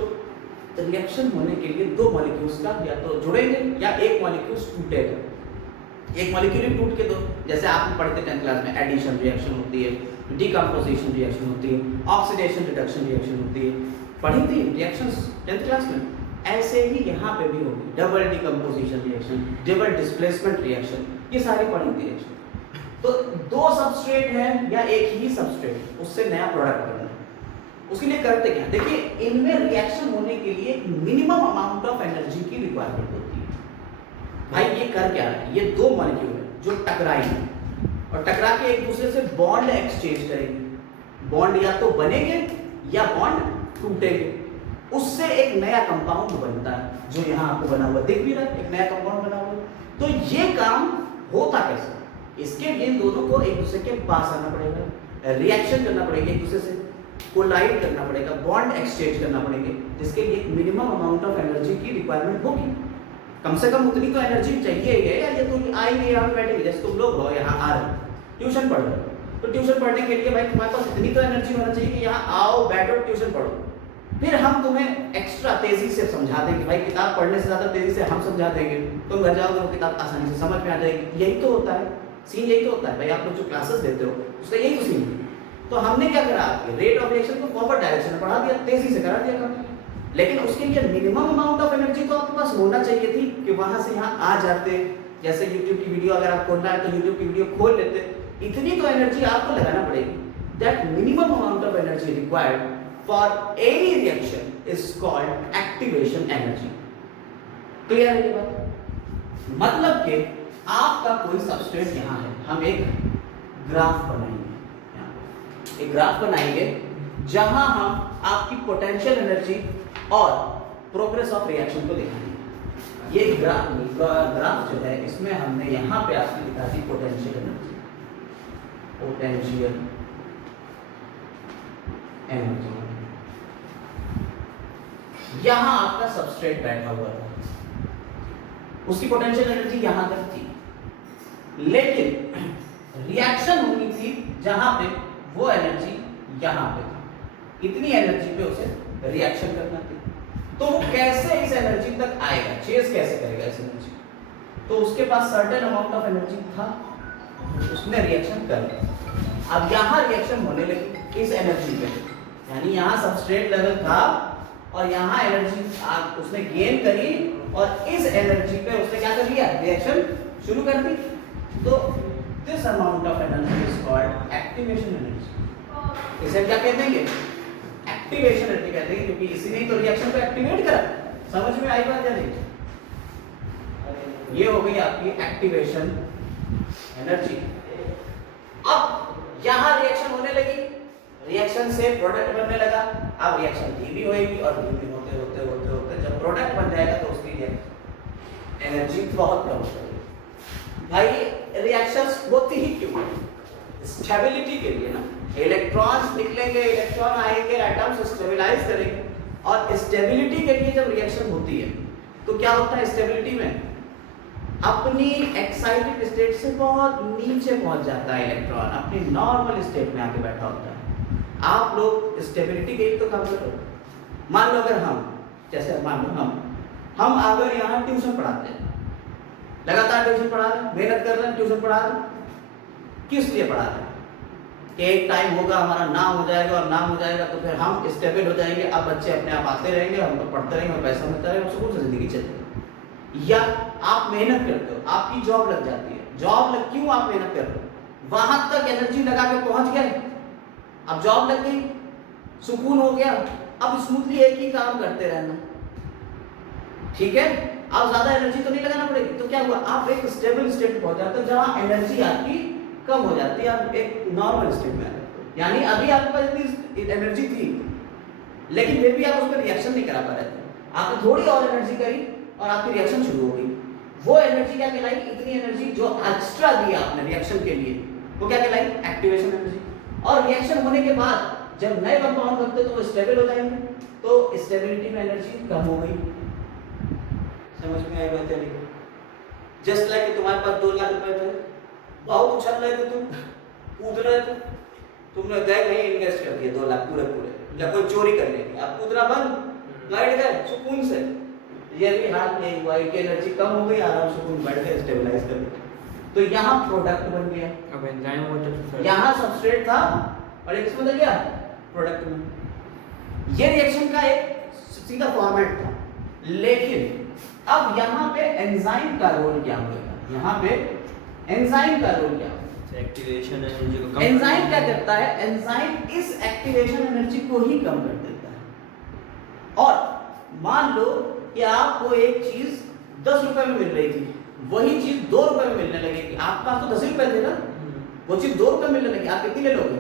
रिएक्शन होने के लिए दो मॉलिक्यूल्स का या तो जुड़ेंगे या एक मॉलिक्यूल टूटेगा। एक मॉलिक्यूल ही टूट के दो, जैसे आप पढ़ते 10th क्लास में एडिशन रिएक्शन होती है, डिकम्पोजिशन रिएक्शन होती है, ऑक्सीडेशन रिडक्शन रिएक्शन होती है। पढ़ी थी रिएक्शंस 10th क्लास में। ऐसे ही यहाँ पे भी होगी, double decomposition reaction, double displacement reaction, ये सारी पढ़ी थी रिएक्शन। तो दो सबस्ट्रेट है या एक ही सबस्ट्रेट, उससे नया प्रोडक्ट बनना है। उसके लिए करते क्या? देखिए इनमें रिएक्शन होने के लिए एक मिनिमम अमाउंट ऑफ एनर्जी की रिक्वायरमेंट होती है। भाई ये कर क्या रहा है? ये दो मॉलिक्यूल है जो टकराएंगे और टकरा के एक दूसरे से बॉन्ड एक्सचेंज करेंगे। बॉन्ड या तो बनेंगे या बॉन्ड टूटेंगे। उससे एक नया कंपाउंड बनता है, जो यहाँ आपको बना हुआ दिख भी रहा है, एक नया कंपाउंड बना हुआ। तो ये काम होता कैसे? इसके लिए दोनों को एक दूसरे के पास आना पड़ेगा, रिएक्शन करना पड़ेगा, एक दूसरे से कोलाइड करना पड़ेगा, बॉन्ड एक्सचेंज करना पड़ेगा, जिसके लिए एक मिनिमम अमाउंट ऑफ एनर्जी की रिक्वायरमेंट होगी। कम से कम उतनी तो एनर्जी चाहिए ही है। या ये तो आएंगे यहाँ पे बैठेंगे, जैसे तुम लोग हो यहाँ आ रहे हो ट्यूशन पढ़ रहे हो, तो ट्यूशन पढ़ने के लिए भाई तुम्हारे पास इतनी तो एनर्जी होना चाहिए कि यहाँ आओ, बैठो, ट्यूशन पढ़ो। फिर हम तुम्हें एक्स्ट्रा तेजी से समझा देंगे। भाई किताब पढ़ने से ज्यादा तेजी से हम समझा देंगे, तुम घर जाओगे वो किताब आसानी से समझ में आ जाएगी। यही तो होता है, सीन यही तो होता है। भाई आप लोग जो क्लासेस देते हो उसका यही तो सीन है। तो हमने क्या करा? रेट ऑफ रिएक्शन को फॉरवर्ड डायरेक्शन में बढ़ा दिया, तेजी से करा दिया काम। लेकिन उसके लिए मिनिमम अमाउंट ऑफ एनर्जी तो आपके पास होना चाहिए थी कि वहां से यहाँ आ जाते। जैसे YouTube की वीडियो अगर आप खोलना है तो YouTube की वीडियो खोल लेते। इतनी तो एनर्जी आपको लगाना पड़ेगी। That minimum amount of energy required for any reaction is called activation energy. Clear है ये बात? मतलब कि आपका कोई सबस्ट्रेट यहाँ है, हम एक ग्राफ बनाएंगे, एक ग्राफ बनाएंगे जहां हम आपकी पोटेंशियल एनर्जी और प्रोग्रेस ऑफ रिएक्शन को दिखाएंगे। ये ग्राफ जो है इसमें हमने यहाँ पे आपकी दिखा the potential energy, potential energy. यहां आपका सबस्ट्रेट बैठा हुआ था, उसकी पोटेंशियल एनर्जी यहां तक थी, लेकिन रिएक्शन होनी थी जहां पे वो एनर्जी यहां पे थी। इतनी एनर्जी पे उसे रिएक्शन करना थी। तो वो कैसे इस एनर्जी तक आएगा, चेज कैसे करेगा इस एनर्जी? तो उसके पास सर्टेन अमाउंट ऑफ एनर्जी था, उसने रिएक्शन कर लिया। अब यहाँ रिएक्शन होने लगी इस एनर्जी पे, यानी यहाँ सबस्ट्रेट लेवल था और यहाँ एनर्जी उसने गेन करी और इस एनर्जी पे उसने क्या कर लिया? रिएक्शन शुरू कर दी। तो this amount of energy is called activation energy. इसे क्या कहते हैं? एक्टिवेशन एनर्जी कहते हैं, क्योंकि इसी ने तो रिएक्शन को एक्टिवेट करा। समझ में आई बात या नहीं? ये हो गई आपकी एक्टिवेशन एनर्जी। अब यहां रिएक्शन होने लगी, रिएक्शन से प्रोडक्ट बनने लगा। अब रिएक्शन धीमी होएगी और धीमी होते होते होते होते जब प्रोडक्ट बन जाएगा तो उसकी एनर्जी बहुत कम हो जाएगी। भाई रिएक्शंस होती ही क्यों है? स्टेबिलिटी के लिए ना। इलेक्ट्रॉन्स निकलेंगे, इलेक्ट्रॉन आएंगे, एटम्स स्टेबलाइज करेंगे, और स्टेबिलिटी के लिए जब रिएक्शन होती है तो क्या होता है? स्टेबिलिटी में अपनी एक्साइटेड स्टेट से बहुत नीचे पहुंच जाता है इलेक्ट्रॉन, अपनी नॉर्मल स्टेट में आके बैठा होता है। आप लोग स्टेबिलिटी के लिए तो काम कर रहे हो। मान लो अगर हम, जैसे मान लो हम अगर यहाँ ट्यूशन पढ़ाते हैं, लगातार ट्यूशन पढ़ा रहे हैं, मेहनत कर रहे हैं, ट्यूशन पढ़ा रहे हैं, किस लिए पढ़ा रहे हैं? कि एक टाइम होगा हमारा नाम हो जाएगा, और नाम हो जाएगा तो फिर हम स्टेबल हो जाएंगे, अब बच्चे अपने आप आते रहेंगे, हम तो पढ़ते रहेंगे और पैसा मिलता रहेगा, सुकून से जिंदगी चलती है। या आप मेहनत करते हो, आपकी जॉब लग जाती है, जॉब लग, क्यों आप मेहनत कर रहे हो? वहां तक एनर्जी लगा के पहुंच गए, अब जॉब लग गई, सुकून हो गया, अब स्मूथली एक ही काम करते रहना, ठीक है? अब ज्यादा एनर्जी तो नहीं लगाना पड़ेगी, तो क्या हुआ? आप एक स्टेबल स्टेट में पहुंच जाते हो जहां एनर्जी आपकी कम हो जाती है, आप एक नॉर्मल स्टेट में आ जाते हो। यानी अभी आपके पास इतनी एनर्जी थी, लेकिन फिर भी आप उस पर रिएक्शन नहीं करा पा रहे थे, आपने थोड़ी और एनर्जी करी और आपकी रिएक्शन शुरू हो गई। वो एनर्जी क्या कहलाई? इतनी एनर्जी जो एक्स्ट्रा दी आपने रिएक्शन के लिए, वो क्या कहलाई? Activation energy. और रिएक्शन होने के बाद जब नए कंपाउंड बनते तो वो स्टेबल हो जाएंगे, तो स्टेबिलिटी में एनर्जी कम हो गई। समझ में आई बात? जस्ट लाइक तुम्हारे पास 2 लाख रुपए थे, बहुत उछल रहे थे, तुम कूद रहे थे, तुमने गए कहीं इन्वेस्ट कर दिए 2 लाख पूरे, या कोई चोरी कर लेगी, आप कूदना बंद, बैठ गए सुकून से। ये भी हाथ नहीं हुआ कि एनर्जी कम हो गई, आराम से बैठ गए, स्टेबलाइज कर दिया, तो यहाँ प्रोडक्ट बन गया। अब एंजाइम वाटर, यहाँ सबस्ट्रेट था और एक बदल गया प्रोडक्ट में। ये रिएक्शन का एक सीधा फॉर्मेट था, लेकिन अब यहाँ पे एंजाइम का रोल क्या होगा? यहाँ पे एंजाइम का रोल क्या होगा? एक्टिवेशन एनर्जी को कम। एंजाइम क्या करता है? एंजाइम इस एक्टिवेशन एनर्जी को ही कम कर देता है। और मान लो कि आपको एक चीज 10 रुपए में मिल रही थी, वही चीज 2 रुपए में मिलने लगेगी। आपके पास तो 10 रुपए थे ना, वो चीज 2 रुपए मिलने लगी, आप कितनी ले लोगे?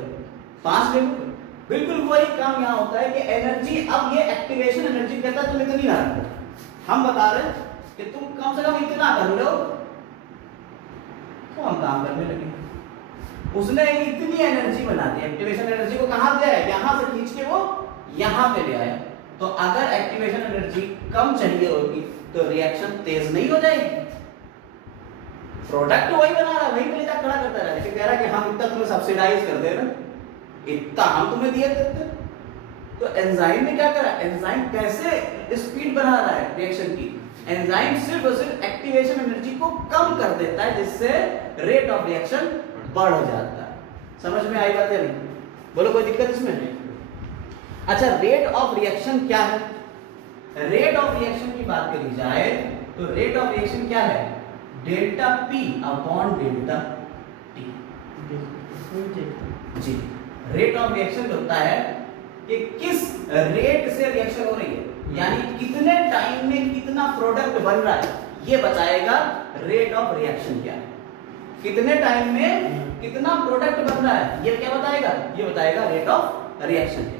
5 ले लोगे। बिल्कुल वही काम यहाँ होता है कि एनर्जी, अब ये एक्टिवेशन एनर्जी कहता है तुम इतनी ना रखो, हम बता रहे हैं कि तुम कम से कम इतना कर लो, तो हम काम करने लगे। उसने इतनी एनर्जी बना दी, एक्टिवेशन एनर्जी को कहां ले आया? यहां से खींच के वो यहां पे ले आया। तो अगर एक्टिवेशन एनर्जी कम चाहिए होगी तो रिएक्शन तेज नहीं हो जाएगी। प्रोडक्ट वही बना रहा है, वही पे ले जा खड़ा करता रहा, लेकिन कह रहा है कि हम इतना तुम्हें सब्सिडाइज कर दे रहे, इतना हम तुम्हें दिए देते। तो एंजाइम ने क्या करा? एंजाइम कैसे स्पीड बढ़ा रहा है रिएक्शन की? एंजाइम सिर्फ और सिर्फ एक्टिवेशन एनर्जी को कम कर देता है, जिससे रेट ऑफ रिएक्शन बढ़ जाता है। समझ में आई बात है? नहीं बोलो, कोई दिक्कत इसमें? अच्छा, रेट ऑफ रिएक्शन क्या है? रेट ऑफ रिएक्शन की बात करी जाए तो रेट ऑफ रिएक्शन क्या है? Delta P upon delta T। जी, रेट ऑफ रिएक्शन होता है कि किस रेट से रिएक्शन हो रही है, यानी कितने टाइम में कितना प्रोडक्ट बन रहा है, ये बताएगा रेट ऑफ रिएक्शन क्या है। कितने टाइम में कितना प्रोडक्ट बन रहा है, ये क्या बताएगा? ये बताएगा रेट ऑफ रिएक्शन।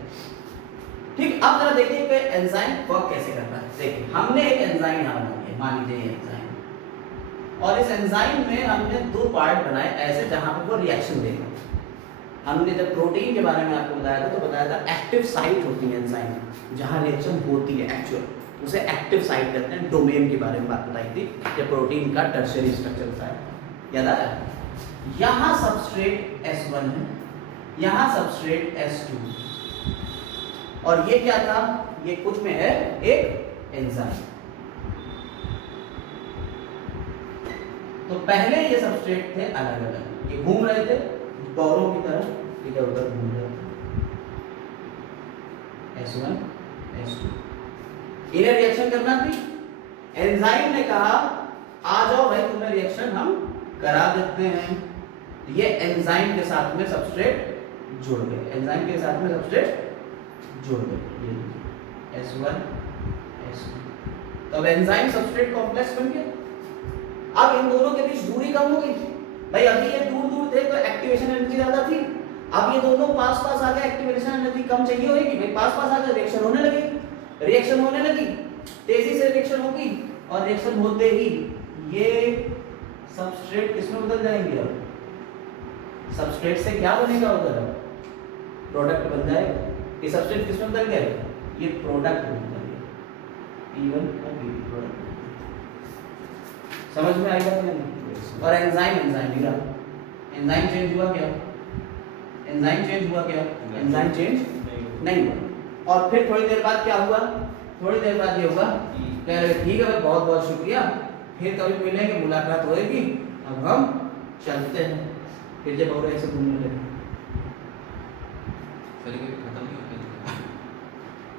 ठीक, अब जरा देखिए कि एंजाइम वर्क कैसे करता है। देखिए, हमने एक एंजाइम यहाँ बना दिया, मान लीजिए ये एंजाइम, और इस एंजाइम में हमने 2 पार्ट बनाए ऐसे जहां पर वो रिएक्शन देगा। हमने जब प्रोटीन के बारे में आपको बताया था तो बताया था एक्टिव साइट होती है एंजाइम जहां रिएक्शन होती है एक्चुअल, उसे एक्टिव साइट कहते हैं। डोमेन के बारे में बात बताई थी कि प्रोटीन का टर्शियरी स्ट्रक्चर होता है, याद आ रहा है? यहाँ सबस्ट्रेट S1 है, यहाँ सबस्ट्रेट S2, और ये क्या था? ये कुछ में है एक एंजाइम। तो पहले ये सबस्ट्रेट थे अलग अलग, ये घूम रहे थे दौरों की तरह इधर उधर घूम रहे थे, S1 S2। इन्हें रिएक्शन करना थी, एंजाइम ने कहा आ जाओ भाई तुम्हें रिएक्शन हम करा देते हैं। ये एंजाइम के साथ में सबस्ट्रेट जुड़ गए, एंजाइम के साथ में सबस्ट्रेट जुड़ गए, ये S1 S2। तब एंजाइम सबस्ट्रेट कॉम्प्लेक्स बन गया। अब इन दोनों के बीच दूरी कम हो गई भाई, अभी ये दूर दूर थे तो एक्टिवेशन एनर्जी ज्यादा थी, अब ये दोनों पास पास आ गए, एक्टिवेशन एनर्जी कम चाहिए होगी भाई, पास पास आ गए, रिएक्शन होने लगी, रिएक्शन होने लगी, तेजी से रिएक्शन होगी, और रिएक्शन होते ही ये सबस्ट्रेट किसमें बदल जाएंगे अब? सबस्ट्रेट से क्या बनेगा उधर? प्रोडक्ट बन जाएगा। ये सबस्ट्रेट किसमें बदल गया? ये प्रोडक्ट बन गया, P1 और P2 प्रोडक्ट। समझ में आएगा क्या नहीं? और एंजाइम एंजाइम चेंज हुआ क्या? एंजाइम चेंज हुआ क्या? एंजाइम चेंज नहीं हुआ। और फिर थोड़ी देर बाद क्या हुआ? थोड़ी देर बाद ये हुआ, कह रहे ठीक है भाई, बहुत बहुत शुक्रिया, फिर कभी मिलेंगे, मुलाकात होएगी, अब हम चलते हैं। फिर जब और ऐसे घूमने लगे,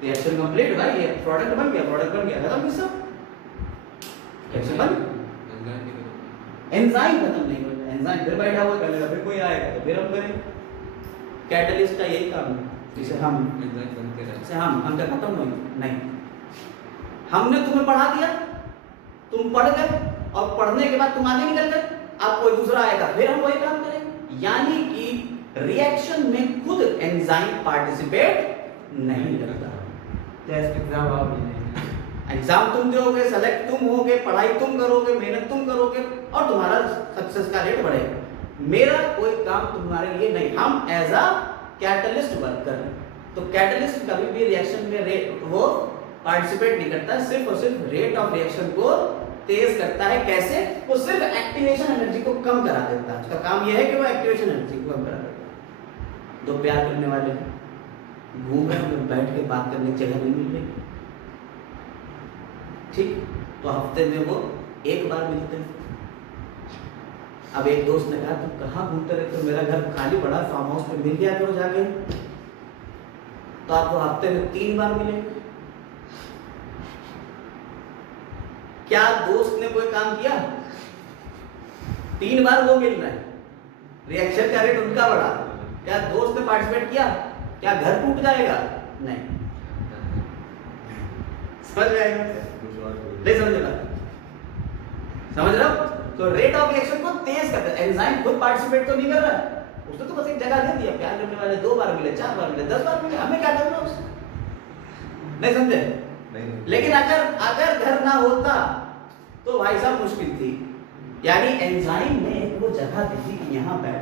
रिएक्शन कंप्लीट भाई, ये प्रोडक्ट बन गया, खत्म किस्सा, रिएक्शन बन गया। एंजाइम खत्म नहीं हुआ, एंजाइम फिर बैठा हुआ करने लगा, फिर कोई आएगा तो फिर हम करेंगे। कैटलिस्ट का यही काम है, जिसे हम क्या खत्म हुई नहीं, हमने तुम्हें पढ़ा दिया, तुम पढ़ गए, और पढ़ने के बाद तुम आगे निकल गए, अब कोई दूसरा आएगा फिर हम वही काम करेंगे। यानी कि रिएक्शन में खुद एंजाइम पार्टिसिपेट नहीं करता। टेस्ट एग्जाम आप नहीं देंगे, एग्जाम तुम दोगे, सेलेक्ट तुम होगे, पढ़ाई तुम करोगे, मेहनत तुम करोगे, और तुम्हारा सक्सेस का रेट बढ़ेगा। मेरा कोई काम तुम्हारे लिए नहीं, हम एज अ कैटलिस्ट वर्क कर रहे हैं। तो कैटलिस्ट कभी भी रिएक्शन में वो पार्टिसिपेट नहीं करता, सिर्फ और सिर्फ रेट ऑफ रिएक्शन को तेज करता है। कैसे? वो सिर्फ एक्टिवेशन एनर्जी को कम करा देता है। उसका काम यह है कि वो एक्टिवेशन एनर्जी को कम करा देता है। दो प्यार करने वाले घूम रहे हैं, बैठ के बात करने की जगह नहीं मिल रही, ठीक, तो हफ्ते में वो एक बार मिलते हैं। अब एक दोस्त ने कहा तुम कहाँ घूमते रहते हो, मेरा घर खाली पड़ा, फार्म हाउस पे मिल गया करो जाके। तो आपको हफ्ते में 3 बार मिलेंगे। क्या दोस्त ने कोई काम किया? 3 बार वो मिल रहा है, रिएक्शन का रेट उनका बढ़ा। क्या दोस्त ने पार्टिसिपेट किया? क्या घर टूट जाएगा? नहीं। समझ में आएगा? नहीं समझ रहा? समझ रहे हो? तो रेट ऑफ रिएक्शन को तेज करता है। एंजाइम खुद पार्टिसिपेट तो नहीं कर रहा है, उसने तो बस एक जगह दे दिया, प्यार करने वाले 2 बार मिले, 4 बार मिले, 10 बार मिले, हमें क्या करना उससे? नहीं समझे? लेकिन अगर घर ना होता तो भाई साहब मुश्किल थी। यानी एंजाइम ने वो जगह दी थी कि यहाँ बैठ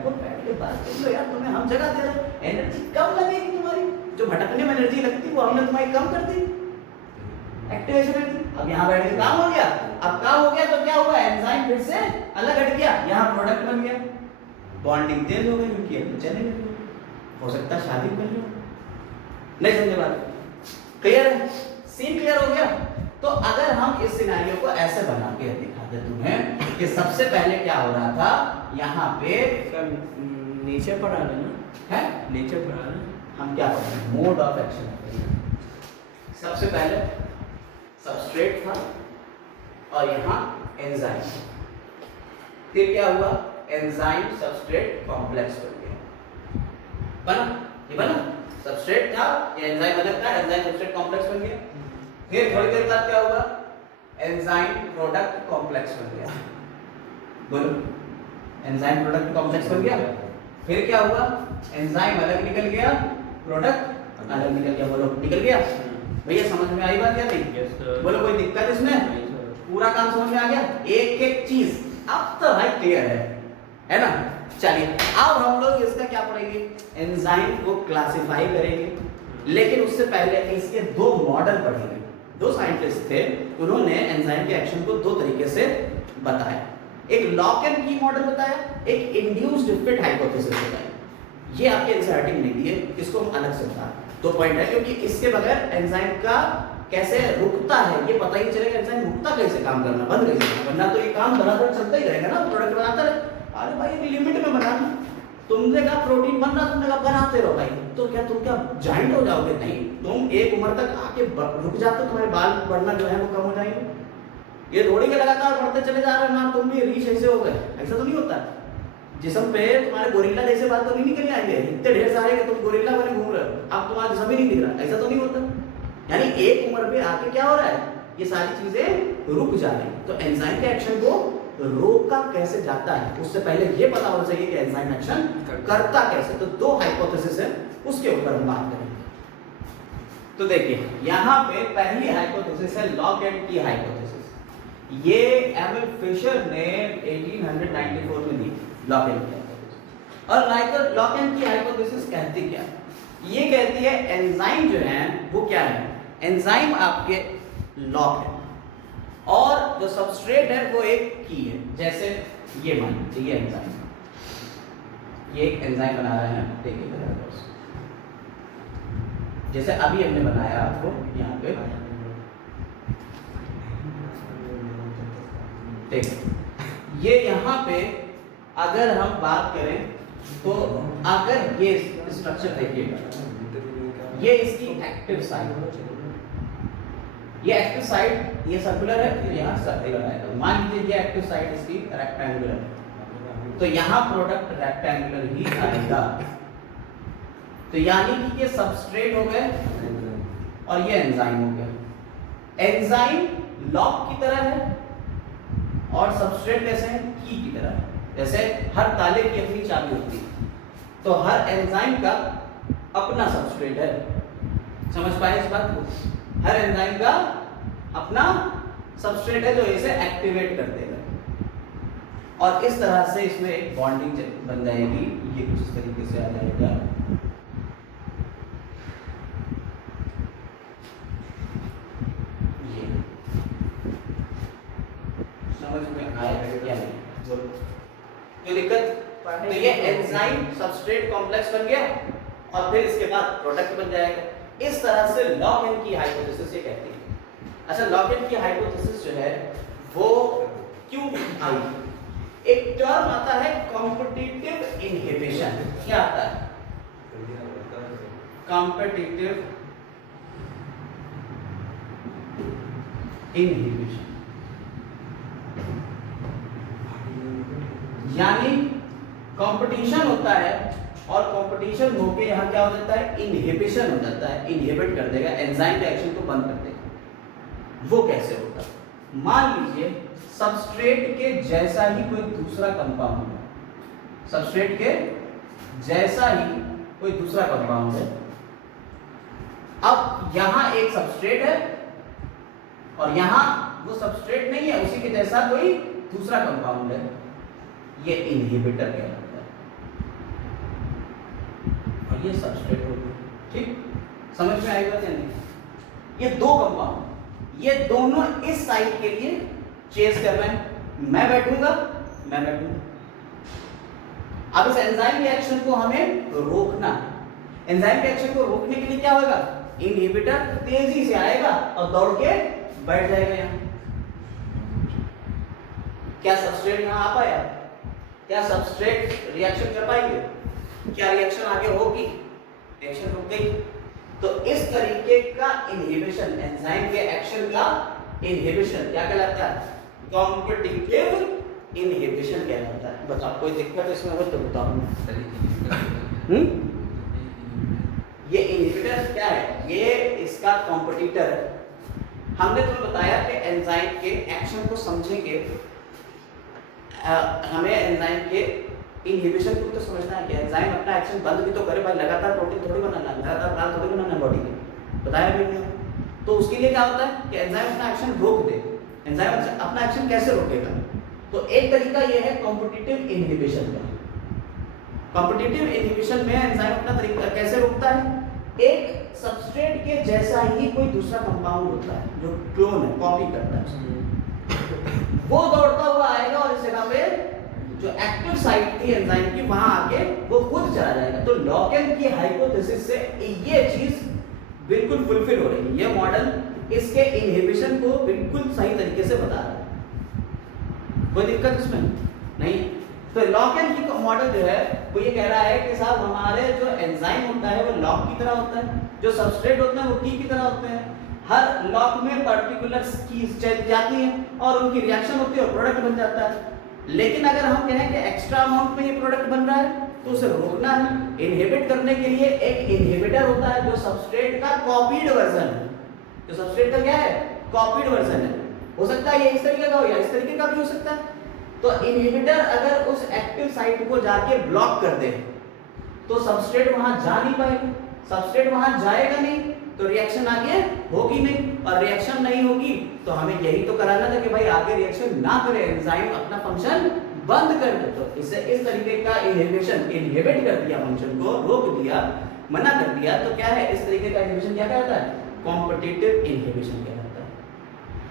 के बात कर लो यार, तुम्हें हम जगह दे रहे हैं, एनर्जी कम लगेगी तुम्हारी, जो भटकने में एनर्जी लगती वो हमने तुम्हारी कम कर दी, एक्टिवेशन एनर्जी। अब यहाँ बैठ के काम हो गया, अब काम हो गया तो क्या हुआ? एंजाइम फिर से अलग हट गया, यहाँ प्रोडक्ट बन गया, बॉन्डिंग तेज हो गई उनकी, चले गए, हो सकता है शादी कर लो। नहीं समझे बात? क्लियर है? सीन क्लियर हो गया? तो अगर हम इस सिनेरियो को ऐसे बना के दिखाते तुम्हें कि सबसे पहले क्या हो रहा था, यहाँ पे नेचर पढ़ा रहे ना, है नेचर पढ़ा रहे, हम क्या पढ़ रहे हैं? Mode of action. सबसे पहले सबस्ट्रेट था और यहाँ एंजाइम, फिर क्या हुआ? एंजाइम सबस्ट्रेट कॉम्प्लेक्स बन गया, बना, ये बना, सबस्ट्रेट था, ये एंजाइम अलग था, एंजाइम सबस्ट्रेट कॉम्प्लेक्स बन गया। फिर थोड़ी देर बाद क्या हुआ? एंजाइम प्रोडक्ट कॉम्प्लेक्स बन गया, बोलो, एंजाइम प्रोडक्ट कॉम्प्लेक्स बन गया। फिर क्या हुआ? एंजाइम अलग निकल गया, प्रोडक्ट अलग निकल गया, बोलो निकल गया। भैया समझ में आई बात या नहीं? बोलो कोई दिक्कत इसमें? पूरा काम समझ में आ गया? एक एक चीज अब तो भाई क्लियर है ना? चलिए अब हम लोग इसका क्या पढ़ेंगे? एंजाइम को क्लासिफाई करेंगे, लेकिन उससे पहले इसके 2 मॉडल पढ़ेंगे। 2 साइंटिस्ट थे, उन्होंने एंजाइम के एक्शन को 2 तरीके से बताया। एक लॉक एंड की मॉडल बताया, एक इंड्यूस्ड फिट हाइपोथेसिस बताया। ये आपके एनसीईआरटी में नहीं दिए, इसको हम अलग से बता। 2 पॉइंट है, क्योंकि इसके बगैर एंजाइम का कैसे रुकता है ये पता ही चलेगा, एंजाइम रुकता कैसे, काम करना बंद कैसे, वरना तो ये काम बराबर चलता ही रहेगा ना, प्रोडक्ट बनाता रहे। अरे भाई एक लिमिट में बनाना, तुमने कहा प्रोटीन बन रहा, तुमने कहा बनाते रहो भाई, तो क्या तुम क्या जाइंट हो जाओगे? नहीं, तुम एक उम्र तक आके रुक जाते हो, तुम्हारे बाल बढ़ना जो है वो कम हो जाएंगे। ये थोड़ी के लगातार बढ़ते चले जा रहे हैं ना, तुम भी रीच ऐसे हो गए, ऐसा तो नहीं होता। जिस्म पे तुम्हारे गोरिल्ला जैसे बाल तो नहीं निकल आएंगे, इतने ढेर सारे कि तुम गोरिल्ला बने घूम रहे हो, अब तुम्हारा जिस्म ही नहीं दिख रहा, ऐसा तो नहीं होता। यानी एक उम्र पे आके क्या हो रहा है, ये सारी चीजें रुक जा रही। तो एंजाइम के एक्शन को रोका कैसे जाता है, उससे पहले ये पता होना चाहिए कि एंजाइम एक्शन करता कैसे। तो 2 हाइपोथेसिस है, उसके ऊपर हम बात करेंगे। तो देखिए यहाँ पे पहली हाइपोथेसिस है लॉक एंड की हाइपोथेसिस। ये एमिल फिशर ने 1894 में दी लॉकेन की हाइपोथेसिस। और लॉकेन की हाइपोथेसिस कहती क्या? ये कहती है एंजाइम जो है वो क्या है, एंजाइम आपके लॉक है और जो सबस्ट्रेट है वो एक की है। जैसे ये मान लीजिए ये एंजाइम, ये एक एंजाइम बना रहे हैं, देखिए जैसे अभी हमने बनाया आपको यहाँ पे, देखिए ये यहाँ पे अगर हम बात करें तो अगर ये स्ट्रक्चर देखिएगा, ये इसकी एक्टिव साइट, ये एक्टिव साइट ये सर्कुलर है, फिर यहाँ सर्कुलर आएगा। मान लीजिए ये एक्टिव साइट इसकी रेक्टेंगुलर है, तो यहाँ प्रोडक्ट रेक्टेंगुलर ही आएगा। तो यानी कि ये सबस्ट्रेट हो गए और ये एंजाइम हो गया। एंजाइम लॉक की तरह है और सबस्ट्रेट कैसे है, की तरह है। जैसे हर ताले की अपनी चाबी होती है, तो हर एंजाइम का अपना सबस्ट्रेट है। समझ पाए इस बात को? हर एंजाइम का अपना सबस्ट्रेट है जो इसे एक्टिवेट कर देगा और इस तरह से इसमें एक बॉन्डिंग बन जाएगी। ये कुछ इस तरीके से आ जाएगा। ये समझ में आया क्या नहीं? बोलो कोई दिक्कत? तो ये एंजाइम सबस्ट्रेट कॉम्प्लेक्स बन गया और फिर इसके बाद प्रोडक्ट बन जाएगा। इस तरह से लॉक-इन की हाइपोथेसिस ये कहती है। अच्छा, लॉक-इन की हाइपोथेसिस जो है वो क्यों आई? एक टर्म आता है कॉम्पिटिटिव इनहिबिशन। क्या आता है? कॉम्पिटिटिव इनहिबिशन, यानी कंपटीशन होता है और कंपटीशन होके यहाँ क्या हो जाता है, इनहिबिशन हो जाता है। इनहिबिट कर देगा, एंजाइम के एक्शन को बंद कर देगा। वो कैसे होता है? मान लीजिए सबस्ट्रेट के जैसा ही कोई दूसरा कंपाउंड है, सबस्ट्रेट के जैसा ही कोई दूसरा कंपाउंड है। अब यहाँ एक सबस्ट्रेट है और यहाँ वो सबस्ट्रेट नहीं है, उसी के जैसा कोई दूसरा कंपाउंड है। ये इनहिबिटर कहलाता है और ये सबस्ट्रेट हो गया। ठीक, समझ में आई बात या नहीं? ये दो कंपाउंड, ये दोनों इस साइड के लिए चेस कर रहे हैं। मैं बैठूंगा, मैं बैठूंगा। अब इस एंजाइम रिएक्शन को हमें रोकना है। एंजाइम रिएक्शन को रोकने के लिए क्या होगा? इनहिबिटर तेजी से आएगा और दौड़ के बैठ जाएगा यहाँ। क्या सबस्ट्रेट यहाँ आ पाया? क्या सबस्ट्रेट रिएक्शन कर पाएंगे? क्या रिएक्शन आगे होगी? रिएक्शन रुक गई। तो इस तरीके का इनहिबिशन, एंजाइम के एक्शन का इनहिबिशन क्या कहलाता है? कॉम्पिटिटिव इनहिबिशन कहलाता है। बताओ कोई दिक्कत इसमें हो तो बताओ। ये इनहिबिटर क्या है? ये इसका कॉम्पिटिटर है। हमने तुम्हें बताया कि एंजाइम के एक्शन को समझेंगे, हमें एंजाइम के इनहिबिशन को तो समझना है कि एंजाइम अपना एक्शन बंद भी तो करे भाई। लगातार प्रोटीन थोड़ी बनाना है, लगातार प्लान थोड़ी बनाना है बॉडी में, बताया भी नहीं। तो उसके लिए क्या होता है कि एंजाइम अपना एक्शन रोक दे। एंजाइम अपना एक्शन कैसे रोकेगा? तो एक तरीका ये है कॉम्पिटिटिव इनहिबिशन का। कॉम्पिटिटिव इनहिबिशन में एंजाइम अपना तरीका कैसे रोकता है? एक सबस्ट्रेट के जैसा ही कोई दूसरा कंपाउंड होता है जो क्लोन है, कॉपी करता है, वो दौड़ता हुआ आएगा और इस जगह पे जो एक्टिव साइट थी एंजाइम की वहां आके वो खुद चला जाएगा। तो लॉक-इन की हाइपोथेसिस से ये चीज बिल्कुल फुलफिल हो रही है। ये मॉडल इसके इनहिबिशन को बिल्कुल सही तरीके से बता रहा है। कोई दिक्कत इसमें नहीं। तो लॉक-इन की मॉडल जो है वो ये कह रहा है कि साहब हमारे जो एंजाइम होता है वो लॉक की तरह होता है, जो सबस्ट्रेट होते हैं वो की तरह होते हैं। हर लॉक में पर्टिकुलर कीज चल जाती हैं और उनकी रिएक्शन होती है और प्रोडक्ट बन जाता है। लेकिन अगर हम कहें कि एक्स्ट्रा अमाउंट में ये प्रोडक्ट बन रहा है तो उसे रोकना है। इनहिबिट करने के लिए एक इनहिबिटर होता है जो सबस्ट्रेट का कॉपीड वर्जन है। जो सबस्ट्रेट का क्या है? कॉपीड वर्जन है। हो सकता है ये इस तरीके का हो या इस तरीके का भी हो सकता है। तो इनहिबिटर अगर उस एक्टिव साइट को जाके ब्लॉक कर दे तो सबस्ट्रेट वहां जा नहीं पाएगा। सबस्ट्रेट वहां जाएगा नहीं तो रिएक्शन आगे होगी नहीं, और रिएक्शन नहीं होगी तो हमें यही तो कराना था कि भाई आगे रिएक्शन ना करे, एंजाइम अपना फंक्शन बंद कर दे। तो इसे इस तरीके का इनहिबिशन, इनहिबिट कर दिया, फंक्शन को रोक दिया, मना कर दिया, तो क्या है, इस तरीके का इनहिबिशन क्या कहलाता है, कॉम्पिटिटिव इनहिबिशन कहलाता है।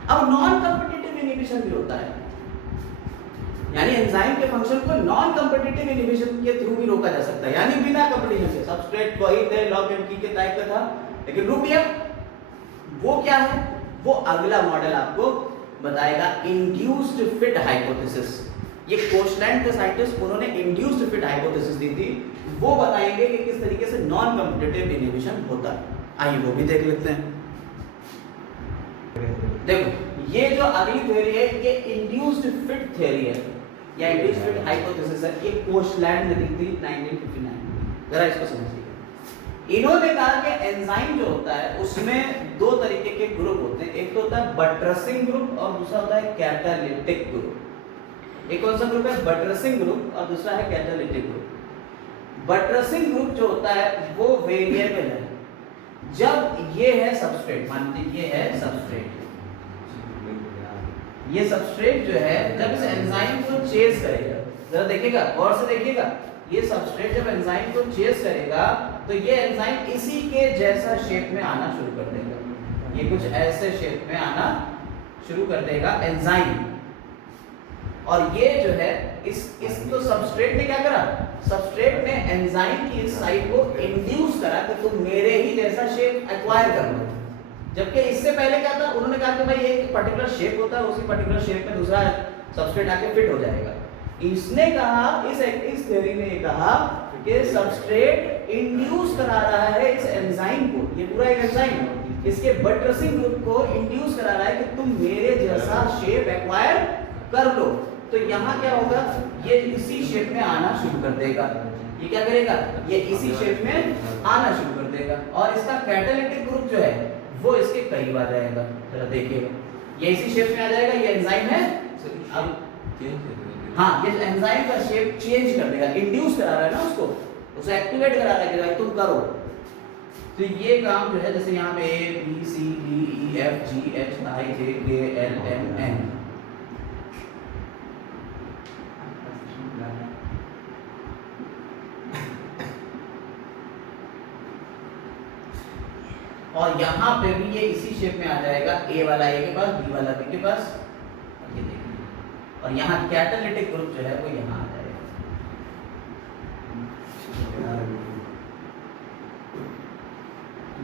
अब नॉन कॉम्पिटिटिव इनहिबिशन भी होता है, यानी एंजाइम के फंक्शन को नॉन कॉम्पिटिटिव इनहिबिशन के थ्रू भी रोका जा सकता है, यानी बिना कंपटीशन के। सबस्ट्रेट वही थे, लॉक एंड की के टाइप का था, लेकिन रुक गया। वो क्या है, वो अगला मॉडल आपको बताएगा, इंड्यूस्ड फिट हाइपोथेसिस। ये कोशलैंड के साइंटिस्ट, उन्होंने इंड्यूस्ड फिट हाइपोथेसिस दी थी, वो बताएंगे कि किस तरीके से नॉन कॉम्पिटिटिव इनहिबिशन होता है। आइए वो भी देख लेते हैं। देखो ये जो अगली थ्योरी है, ये इंड्यूस्ड फिट थ्योरी है या इंड्यूस्ड फिट हाइपोथेसिस है, ये कोशलैंड ने दी थी 1959। जरा इसको समझिए। इन्होंने कहा कि एंजाइम जो होता है उसमें दो तरीके के ग्रुप होते हैं, एक तो होता है बटरसिंग ग्रुप और दूसरा होता है कैटालिटिक ग्रुप। एक कौन सा ग्रुप है, बटरसिंग ग्रुप, और दूसरा है कैटालिटिक ग्रुप। बटरसिंग ग्रुप जो होता है वो वेरिएबल है। जब ये है सबस्ट्रेट, मान लीजिए ये है सबस्ट्रेट, ये सबस्ट्रेट जो है जब इस एंजाइम को चेज करेगा, जरा देखिएगा, गौर से देखिएगा, ये सबस्ट्रेट जब एंजाइम को चेज करेगा तो ये एंजाइम इसी के जैसा शेप में आना शुरू कर देगा, ये कुछ ऐसे शेप में आना शुरू कर देगा एंजाइम। और ये जो है इस तो सबस्ट्रेट ने क्या करा, सबस्ट्रेट ने एंजाइम की इस साइड को इंड्यूस करा कि तुम मेरे ही जैसा शेप एक्वायर कर लो। जबकि इससे पहले क्या था, उन्होंने कहा कि भाई एक पर्टिकुलर शेप होता है, उसी पर्टिकुलर शेप में दूसरा सबस्ट्रेट आके फिट हो जाएगा। इसने कहा, इस थ्योरी ने कहा कि सबस्ट्रेट इंड्यूस करा रहा है इस एंजाइम को, ये पूरा एक एंजाइम है, इसके बटरसिंग ग्रुप को इंड्यूस करा रहा है कि तुम मेरे जैसा शेप एक्वायर कर लो। तो यहाँ क्या होगा, ये इसी शेप में आना शुरू कर देगा। ये क्या करेगा, ये इसी शेप में आना शुरू कर देगा, और इसका कैटालिटिक ग्रुप जो है वो इसके करीब आ जाएगा। जरा देखिएगा, ये इसी शेप में आ जाएगा, ये एंजाइम है। अब हाँ, ये एंजाइम का शेप चेंज कर देगा, इंड्यूस करा रहा है ना उसको, उसे एक्टिवेट करा रहा है कि भाई तुम करो। तो ये काम जो है, जैसे यहाँ पे A B C D E F G H I J K L M N, और यहाँ पे भी ये इसी शेप में आ जाएगा, A वाला A के पास, B वाला B के पास, ये देखिए, और यहाँ कैटालिटिक ग्रुप जो है वो यहाँ आ जाएगा।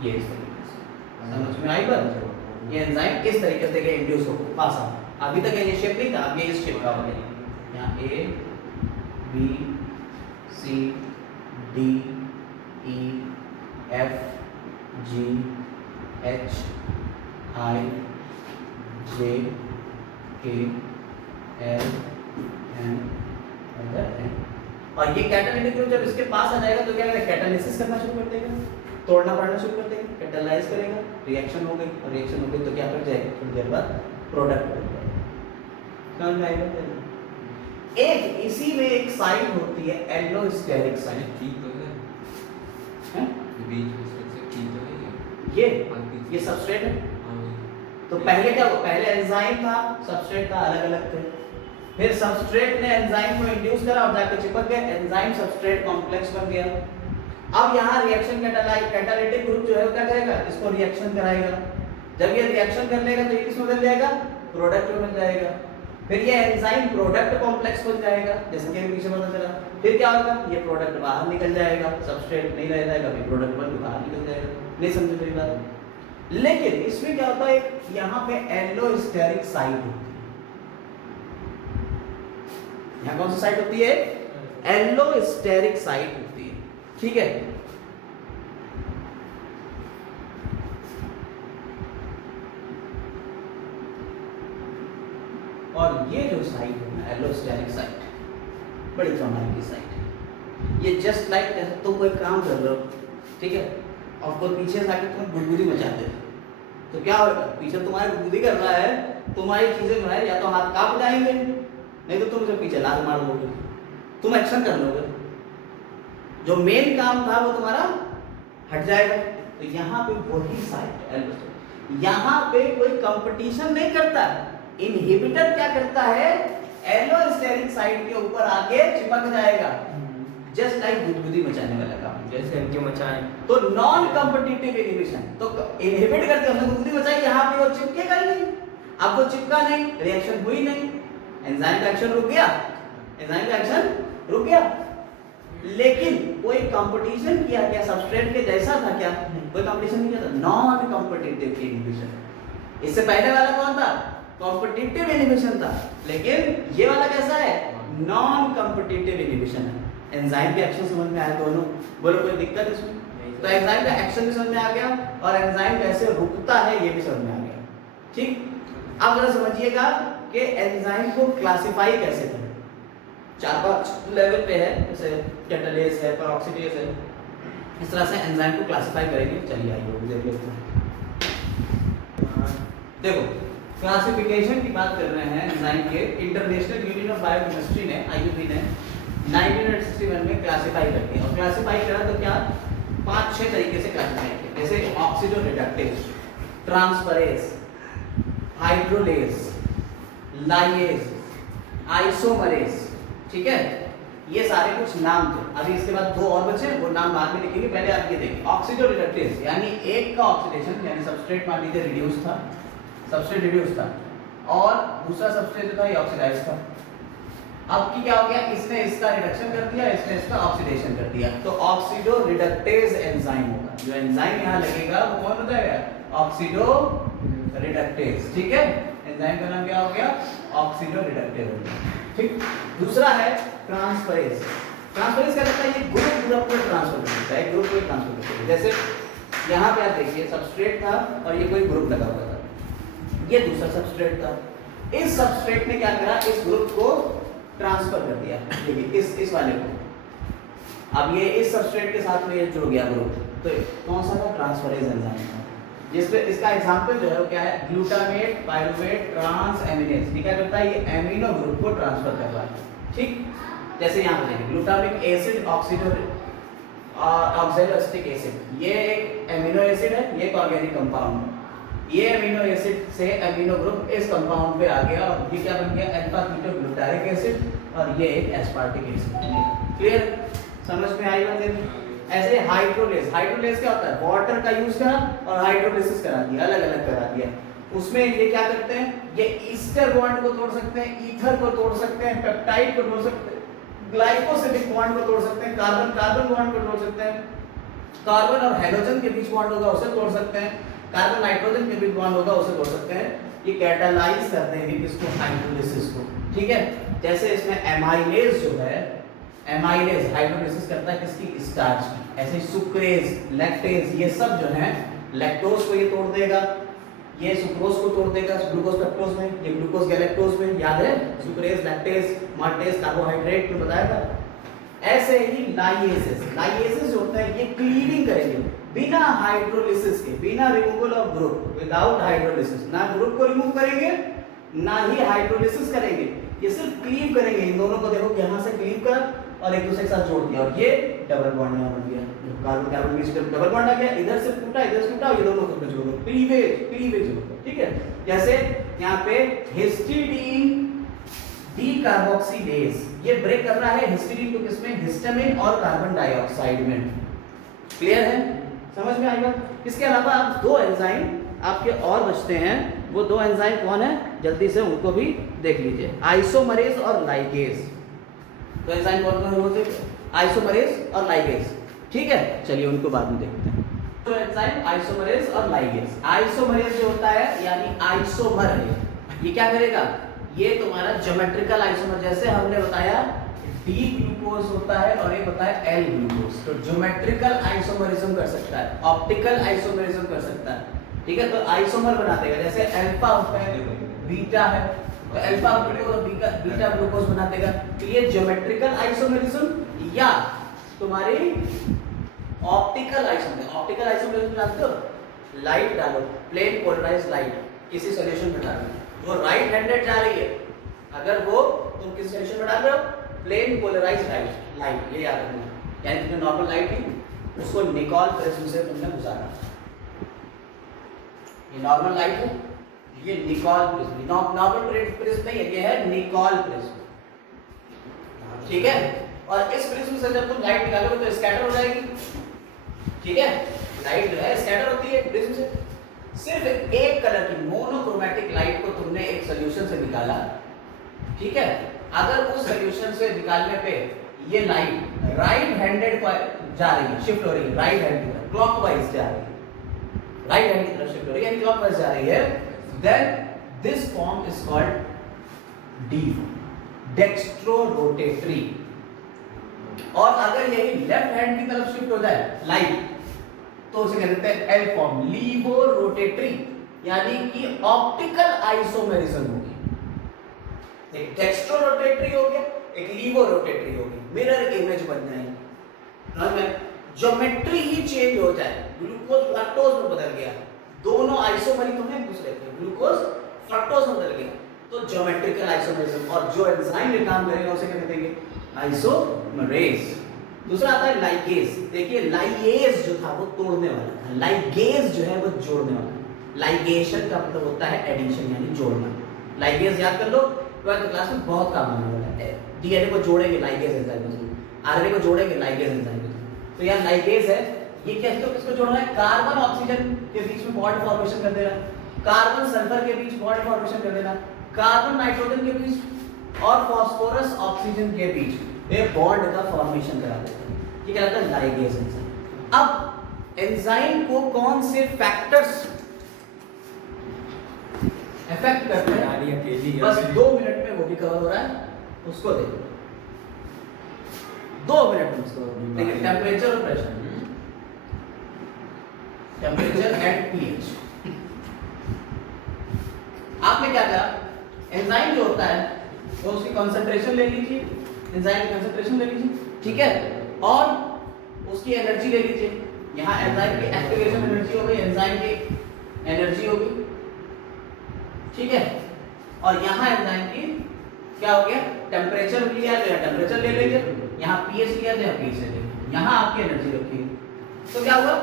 ये इस तरीके से समझ में आई बात, ये एंजाइम किस तरीके से इंड्यूस हो पास आ। अभी तक ये शेप नहीं था, अब ये इस शेप का हो गया। यहाँ A B C D E F G H I J K L M N, और ये कैटालिटिक ग्रुप जब इसके पास आ जाएगा तो क्या करेगा, कैटालिसिस करना शुरू कर देगा, तोड़ना पड़ना शुरू कर देगा, कैटालाइज करेगा, रिएक्शन हो गई, और रिएक्शन हो गई तो क्या कर जाएगा, थोड़ी देर बाद प्रोडक्ट बन जाएगा। समझ में आएगा? एक इसी में एक साइट होती है एलोस्टेरिक साइट, ठीक तो है, बीच में से ठीक तो है, ये सबस्ट्रेट है। तो पहले क्या हुआ, पहले एंजाइम था, सबस्ट्रेट था, अलग अलग थे, फिर सबस्ट्रेट ने एंजाइम को इंड्यूस करा और जाके चिपक गए, एंजाइम सबस्ट्रेट कॉम्प्लेक्स बन गया। अब यहाँ रिएक्शन कैटालिटिक ग्रुप जो है वो क्या करेगा, इसको रिएक्शन कराएगा। जब ये रिएक्शन कर लेगा तो ये किस में बदल जाएगा, प्रोडक्ट में बन जाएगा। फिर ये एंजाइम प्रोडक्ट कॉम्प्लेक्स बन जाएगा, जैसे कि पीछे पता चला। फिर क्या होगा, ये प्रोडक्ट बाहर निकल जाएगा, सबस्ट्रेट नहीं रह जाएगा, फिर प्रोडक्ट बन के बाहर निकल जाएगा। नहीं समझे मेरी बात? लेकिन इसमें क्या होता है, यहाँ पे एलोस्टेरिक साइट होती है। यहाँ कौन सी साइट होती है, एलोस्टेरिक साइट होती है, ठीक है। और ये जो साइट है ना, एलोस्टेरिक साइट, बड़ी कमाल की साइट है। ये जस्ट लाइक जैसे तुम कोई काम कर रहे हो, ठीक है, और कोई पीछे से आके तुम गुदगुदी मचाते हो, तो क्या होगा, पीछे तुम्हारे गुदगुदी कर रहा है, तुम्हारी चीजें जो है या तो हाथ कांप जाएंगे, नहीं तो तुम उसे पीछे लात मार दोगे, तुम एक्शन कर लोगे, जो मेन काम था वो तुम्हारा हट जाएगा। तो यहाँ पे वही साइट एलोस्टेरिक, यहाँ पे कोई कंपटीशन नहीं करता। इनहिबिटर क्या करता है, एलोस्टेरिक साइट के ऊपर आके चिपक जाएगा, जस्ट लाइक गुदगुदी मचाने वाला काम, जैसे इनके मचाएं। तो नॉन कॉम्पिटिटिव इनहिबिशन, तो इनहिबिट करते हमने गुदगुदी मचाई, यहाँ पे वो चिपकेगा ही नहीं। अब वो चिपका नहीं, रिएक्शन हुई नहीं, एंजाइम का एक्शन रुक गया, एंजाइम का एक्शन रुक गया। लेकिन कोई कंपटीशन किया क्या सबस्ट्रेट के जैसा था क्या, कोई कंपटीशन नहीं किया था, नॉन कॉम्पिटिटिव इनहिबिशन। इससे पहले वाला कौन था, कॉम्पिटिटिव इनहिबिशन था, लेकिन ये वाला कैसा है, नॉन कॉम्पिटिटिव इनहिबिशन है। एंजाइम के एक्शन समझ में आया दोनों, बोलो कोई दिक्कत इसमें? तो एंजाइम का एक्शन भी समझ में आ गया और एंजाइम कैसे रुकता है ये भी समझ में आ गया। ठीक, अब जरा समझिएगा कि एंजाइम को क्लासिफाई कैसे करें। 4-5 लेवल पे है, जैसे कैटालेस है, पेरोक्सीडेज है, इस तरह से एंजाइम को क्लासिफाई करेंगे। चलिए आइए वो देख लेते हैं। देखो क्लासिफिकेशन की बात कर रहे हैं एंजाइम के, इंटरनेशनल यूनियन ऑफ बायोकेमिस्ट्री ने, आईयूबी ने 1961 में क्लासिफाई कर दिया। और क्लासिफाई करा तो क्या 5-6 तरीके से क्लासिफाई किया, जैसे oxygen reductase, transferase, hydrolase, lyase, isomerase. ठीक है, ये सारे कुछ नाम थे। अभी इसके बाद 2 और बचे, वो नाम बाद में लिखेंगे, पहले आप ये देखिए। ऑक्सीजन रिडक्टेज यानी एक का ऑक्सीडेशन, यानी सबस्ट्रेट मान लीजिए रिड्यूस था, सबस्ट्रेट रिड्यूस था, और दूसरा सबस्ट्रेट जो था ये ऑक्सीडाइज था। अब की क्या हो गया, इसने इसका रिडक्शन कर दिया, इसने इसका ऑक्सीडेशन कर दिया, तो ऑक्सीडो रिडक्टेज एंजाइम होगा। जो एंजाइम यहाँ लगेगा वो कौन होता है, ऑक्सीडो रिडक्टेज। ठीक है, एंजाइम का नाम क्या हो गया, ऑक्सीडो रिडक्टेज हो गया। ठीक, दूसरा है ट्रांसफरेज। ट्रांसफरेज क्या करता है, ये ग्रुप को ट्रांसफर करता है, ग्रुप को ट्रांसफर करता है। जैसे यहाँ पे आप देखिए सबस्ट्रेट था और ये कोई ग्रुप लगा हुआ था, ये दूसरा सबस्ट्रेट था, इस सबस्ट्रेट ने क्या करा, इस ग्रुप को ट्रांसफर कर दिया, देखिए इस वाले को। अब ये इस सबस्ट्रेट के साथ में ये जुड़ गया ग्रुप, तो कौन सा था, ट्रांसफरेज एंजाइम था। जिसपे इसका एग्जांपल जो है वो क्या है, ग्लूटामेट, पायरुवेट, ट्रांस एमिनेज। ये क्या करता है, ये एमिनो ग्रुप को ट्रांसफर कर रहा है। ठीक, जैसे यहाँ पे देखिए ग्लूटामिक एसिड, ऑक्सैलोएसिटिक एसिड, ये एक एमिनो एसिड है, ये एक ऑर्गेनिक कंपाउंड है। ये एमिनो एसिड से एमिनो ग्रुप इस कंपाउंड पे आ गया और ये क्या बन गया, अल्फा कीटोग्लूटारिक एसिड, और ये एक एस्पार्टिक एसिड। क्लियर, समझ में आई बात? ऐसे हाइड्रोलेज, हाइड्रोलेज क्या होता है, वाटर का यूज करा और हाइड्रोलिसिस करा दिया, अलग अलग करा दिया। उसमें ये क्या करते हैं, ये ईस्टर बॉन्ड को तोड़ सकते हैं, ईथर को तोड़ सकते हैं, पेप्टाइड को तोड़ सकते हैं, ग्लाइकोसिलिक बॉन्ड को तोड़ सकते हैं, कार्बन कार्बन बॉन्ड को तोड़ सकते हैं, कार्बन और हाइड्रोजन के बीच बॉन्ड होगा उसे तोड़ सकते हैं, कार्बन नाइट्रोजन के बीच बॉन्ड होगा उसे तोड़ सकते हैं। ये कैटालाइज करते हैं किसको, हाइड्रोलिसिस को। ठीक है, जैसे इसमें एमाइलेज जो है, एमाइलेज हाइड्रोलिसिस करता है किसकी, स्टार्च की। ऐसे सुक्रेज, लैक्टेज, ये सब जो है लैक्टोज को ये तोड़ देगा, ये सुक्रोज को तोड़ देगा ग्लूकोज फ्रक्टोज में, ये ग्लूकोज गैलेक्टोज में, याद है, सुक्रेज, लैक्टेज, माल्टेज, कार्बोहाइड्रेट में बताया था। ऐसे ही लाइएसेस, लाइएसेस जो होता है ये क्लीविंग करेंगे बिना हाइड्रोलिसिस के, बिना removal of group, without hydrolysis. ना ग्रुप को रिमूव करेंगे ना ही हाइड्रोलिसिस करेंगे, ये सिर्फ क्लीव करेंगे। इन दोनों को देखो यहाँ से क्लीव कर और एक दूसरे के साथ जोड़ दिया, और ये डबल बॉन्ड यहाँ बन गया, कार्बन कार्बन बीच में डबल बॉन्ड आ गया, इधर से टूटा इधर से टूटा, ये दोनों को जोड़ दो, क्लीवेज, क्लीवेज होगा। ठीक है, जैसे यहाँ पे हिस्टिडीन डीकार्बोक्सिलेज, ये ब्रेक कर रहा है हिस्टिडीन को किसमें, हिस्टामिन और कार्बन डाइऑक्साइड में। क्लियर है, समझ में आएगा? इसके अलावा आप 2 एंजाइम आपके और बचते हैं, वो 2 एंजाइम कौन है, जल्दी से उनको भी देख लीजिए, आइसोमरेज और लाइगेज। तो एंजाइम कौन कौन होते हैं, आइसोमरेज और लाइगेज। ठीक है, चलिए उनको बाद में देखते हैं। तो एंजाइम आइसोमरेज और लाइगेज। आइसोमरेज जो होता है यानी आइसोमर है, ये क्या करेगा, ये तुम्हारा ज्योमेट्रिकल आइसोमर, जैसे हमने बताया डी ग्लूकोज होता है और एक होता है एल ग्लूकोज, तो ज्योमेट्रिकल आइसोमरिज्म कर सकता है, ऑप्टिकल आइसोमरिज्म कर सकता है। ठीक है, तो आइसोमर बना देगा, जैसे अल्फा होता है, बीटा है, तो अल्फा ग्लूकोज और बीटा ग्लूकोज बना देगा। तो ये ज्योमेट्रिकल आइसोमरिज्म या तुम्हारी ऑप्टिकल आइसोमरिज्म। ऑप्टिकल आइसोमरिज्म जानते हो, लाइट डालो, प्लेन पोलराइज्ड लाइट किसी सॉल्यूशन में डालो, वो राइट हैंडेड जा रही है, अगर वो तुम किसी सॉल्यूशन में डाल रहे हो, प्लेन पोलराइज्ड लाइट, ये याद रखना। यानी तुमने नॉर्मल लाइट ली, उसको निकॉल प्रिज्म से तुमने गुजारा। ये नॉर्मल लाइट है, ये निकॉल प्रिज्म, नॉर्मल प्रिज्म नहीं है, ये है निकॉल प्रिज्म, ठीक है। और इस प्रिज्म से जब तुम लाइट निकालोगे तो स्कैटर हो जाएगी, ठीक है। लाइट जो है स्कैटर होती है प्रिज्म से। सिर्फ एक कलर की मोनोक्रोमैटिक लाइट को तुमने एक सॉल्यूशन से निकाला, ठीक है। अगर उस सॉल्यूशन से निकालने पे ये लाइट राइट हैंडेड जा रही है, शिफ्ट हो रही है राइट हैंड की तरफ, क्लॉकवाइज जा रही है, राइट हैंड की तरफ शिफ्ट हो रही है, यानी क्लॉकवाइज जा रही है, then this form is called D, dextro rotatory. और अगर यही लेफ्ट हैंड की तरफ शिफ्ट हो जाए लाइट तो उसे कहते हैं एल फॉर्म, लीवो रोटेटरी, यानी कि ऑप्टिकल आइसोमेरिज्म होगी। एक डेक्स्ट्रो रोटेटरी हो गया, एक लीवो रोटेटरी हो गई, मिरर इमेज बन जाएगी। ज्योमेट्री ही चेंज हो जाए, ग्लूकोज फ्रक्टोज में बदल गया, दोनों आइसोमरी तो है दूसरे के, ग्लूकोज फ्रक्टोज में बदल गया, तो ज्योमेट्रिकल आइसोमेरिज्म। और जो एंजाइम ये काम करेगा उसे क्या कहेंगे, आइसोमरेज। दूसरा आता है लाइगेज। देखिए लाइगेज जो था वो तोड़ने वाला था, लाइगेज जो है वो जोड़ने वाला। लाइगेशन का मतलब होता है एडिशन यानी जोड़ना। लाइगेज याद कर लो, 12th क्लास में बहुत काम आने वाला है। डीएनए को जोड़ेंगे लाइगेज एंजाइम के थ्रू, आरएनए को जोड़ेंगे लाइगेज एंजाइम के थ्रू। तो यहाँ लाइगेज है, ये कैसे तो किसको जोड़ना है, कार्बन ऑक्सीजन के बीच में बॉन्ड फॉर्मेशन कर देना, कार्बन सल्फर के बीच बॉन्ड फॉर्मेशन कर देना, कार्बन नाइट्रोजन के बीच और फास्फोरस ऑक्सीजन के बीच एक बॉन्ड का फॉर्मेशन करा देता है, ये कहलाता है लाइगेज एंजाइम। अब एंजाइम को कौन से फैक्टर्स इफेक्ट करते हैं, बस 2 मिनट में वो भी कवर हो रहा है, उसको देखो 2 मिनट में उसको देखिए। टेम्परेचर और प्रेशर, टेम्परेचर एंड पीएच। आपने क्या कहा, एंजाइम जो होता है वो उसकी कंसंट्रेशन ले लीजिए, एंजाइम की कंसंट्रेशन ले लीजिए, ठीक है, और उसकी एनर्जी ले लीजिए। यहाँ एंजाइम की एक्टिवेशन एनर्जी हो गई, एंजाइम की एनर्जी होगी, ठीक है। और यहाँ एंजाइम की क्या हो गया, टेम्परेचर लिया तो यहाँ टेम्परेचर ले लेंगे, यहाँ पीएच लिया तो यहाँ पीएच ले लेंगे, यहाँ आपकी एनर्जी रखी। तो क्या हुआ,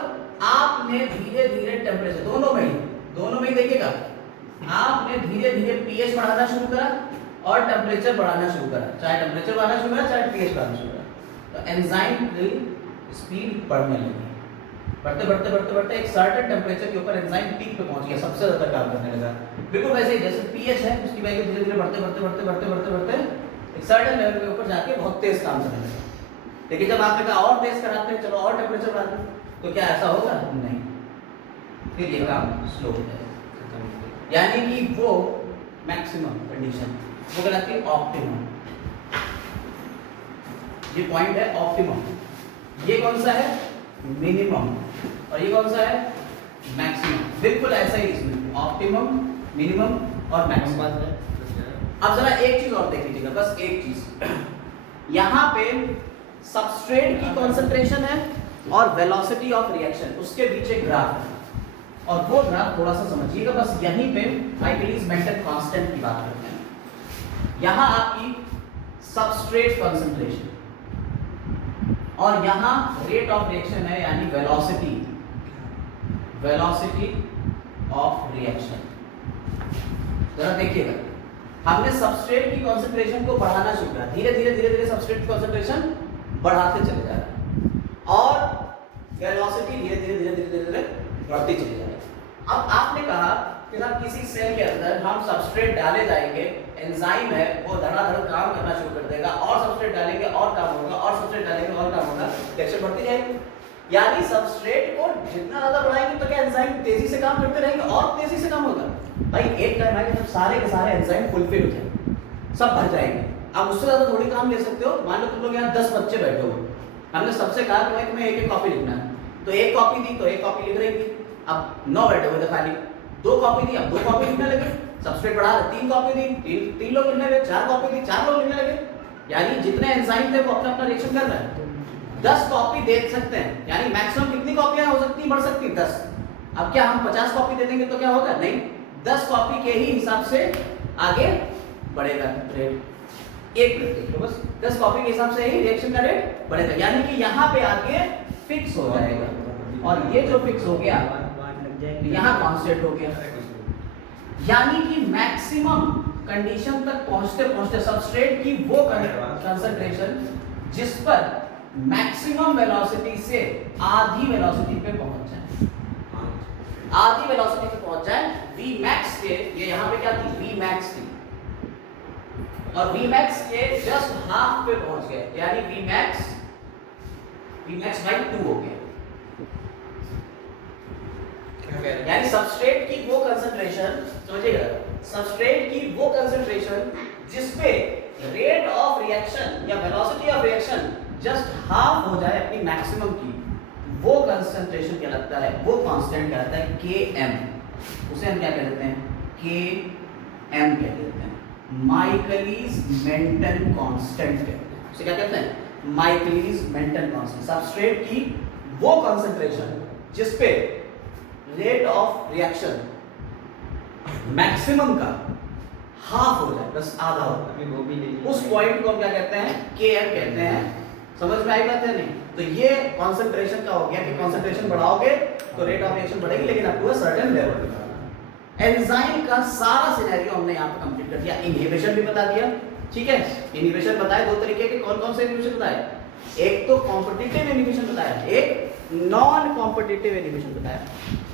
आपने धीरे धीरे टेम्परेचर दोनों में ही देखिएगा, आपने धीरे धीरे पीएच बढ़ाना शुरू करा और टेम्परेचर बढ़ाना शुरू करा, चाहे टेम्परेचर बढ़ाना शुरू करा चाहे पीएच बढ़ाना शुरू करा, तो एंजाइम की स्पीड बढ़ने लगी। बढ़ते बढ़ते बढ़ते बढ़ते एक सर्टेन टेम्परेचर के ऊपर एंजाइम पीक पे पहुंच गया, सबसे ज्यादा काम करने लगा। बिल्कुल वैसे ही जैसे पीएच है, उसकी वैल्यू धीरे धीरे बढ़ते बढ़ते बढ़ते बढ़ते बढ़ते बढ़ते एक सर्टेन लेवल के ऊपर जाके बहुत तेज काम करने लगा। लेकिन जब आपने कहा और तेज कराते हैं, चलो और टेम्परेचर बढ़ाते हैं, तो क्या ऐसा होगा, नहीं, फिर ये काम स्लो हो जाएगा। यानी कि वो मैक्सिमम कंडीशन वो कहलाती है ऑप्टिमम। ये पॉइंट है ऑप्टिमम, ये कौन सा है, मिनिमम, और ये कौन सा है, मैक्सिमम। बिल्कुल ऐसा ही इसमें ऑप्टिमम, मिनिमम और मैक्सिमम। अब जरा एक चीज और देख लीजिएगा, बस एक चीज, यहाँ पे सबस्ट्रेट की कंसंट्रेशन है और वेलोसिटी ऑफ रिएक्शन, उसके बीच एक ग्राफ है, और वो ग्राफ थोड़ा सा समझिएगा। बस यहीं पे माइकलिस-मेंटन कांस्टेंट की बात करते हैं। यहाँ आपकी सबस्ट्रेट कंसंट्रेशन और यहाँ रेट ऑफ रिएक्शन है, यानी वेलोसिटी ऑफ रिएक्शन। जरा देखिएगा, हमने सबस्ट्रेट की कंसंट्रेशन को बढ़ाना शुरू किया, धीरे धीरे धीरे धीरे सबस्ट्रेट की कंसंट्रेशन बढ़ाते चले जा रहे हैं और वेलोसिटी धीरे धीरे धीरे धीरे धीरे बढ़ती चली जा रही है। अब आपने कहा कि साहब किसी सेल के अंदर हम सबस्ट्रेट डाले जाएंगे, एंजाइम है वो धड़ाधड़ काम करना शुरू कर देगा, और सबस्ट्रेट डालेंगे और काम होगा, और सबस्ट्रेट डालेंगे और काम होगा, रिएक्शन बढ़ती जाएगी। यानी सबस्ट्रेट को जितना ज्यादा बढ़ाएंगे तो क्या एंजाइम तेजी से काम करते रहेंगे और तेजी से काम होगा। भाई एक टाइम आएगा जब सारे के सारे एंजाइम फुलफिल हो जाएंगे, सब भर जाएंगे, अब उससे ज्यादा थोड़ी काम ले सकते हो। मान लो तुम लोग यहाँ 10 बच्चे बैठे हो, हमने सबसे कहा कि भाई तुम्हें एक एक कॉपी लिखना है, तो एक कॉपी दी तो एक कॉपी लिख रही थी। अब 9 बैठे हुए थे खाली, 2 कॉपी दी, अब 2 कॉपी लिखने लगे, सबस्ट्रेट बढ़ा 3 कॉपी दी, 3 लोग लिखने लगे, 4 कॉपी दी, 4 लोग लिखने लगे। यानी जितने एंजाइम थे वो अपना अपना रिएक्शन कर रहे हैं। 10 कॉपी दे सकते हैं, यानी मैक्सिमम कितनी कॉपियां हो सकती, बढ़ सकती 10। अब क्या हम 50 कॉपी दे देंगे तो क्या होगा, नहीं, 10 कॉपी के ही हिसाब से आगे बढ़ेगा रेट। एक मिनट देख लो बस, 10 कॉपी के हिसाब से ही रिएक्शन का रेट बढ़ेगा। यानी कि यहाँ पे आके फिक्स हो जाएगा, और ये जो फिक्स हो गया यहाँ कांस्टेंट हो गया। यानी कि मैक्सिमम कंडीशन तक पहुंचते पहुंचते सबस्ट्रेट की वो कंसंट्रेशन जिस पर मैक्सिमम वेलोसिटी से आधी वेलोसिटी पे पहुंच जाए, आधी वेलोसिटी पे पहुंच जाए, v max के, ये यहाँ पे क्या थी, v max थी, और v max के जस्ट हाफ पे पहुंच गए, यानी v max by 2 हो गया। यानी सबस्ट्रेट की वो कंसंट्रेशन, समझिएगा, सबस्ट्रेट की वो कंसंट्रेशन जिस पे रेट ऑफ रिएक्शन या velocity of reaction just half हो जाए अपनी मैक्सिमम की, वो कंसंट्रेशन क्या लगता है, वो कांस्टेंट कहलाता है Km। उसे हम क्या कह देते हैं, Km कह देते हैं, माइकलिस मेंटन कांस्टेंट कहते हैं। उसे क्या कहते हैं, माइकलिस मेंटन कांस्टेंट। सबस्ट्रेट की वो कंसंट्रेशन जिस पे रेट ऑफ रिएक्शन मैक्सिमम का हाफ हो जाए, बस आधा हो जाए, वो भी नहीं, उस पॉइंट को हम क्या कहते हैं, Km कहते हैं। समझ में आई बात है नहीं? तो ये कंसंट्रेशन का हो गया कि कंसंट्रेशन बढ़ाओगे तो रेट ऑफ रिएक्शन बढ़ेगी, लेकिन up to a certain level. Enzyme का सारा सिनेरियो हमने यहाँ पे कंप्लीट कर दिया। इनहिबिशन भी बता दिया, ठीक है। इनहिबिशन बताए दो तरीके के, कौन कौन से इनहिबिशन बताए, एक तो कॉम्पिटिटिव इनहिबिशन बताया, एक नॉन कॉम्पिटिटिव इनहिबिशन बताया।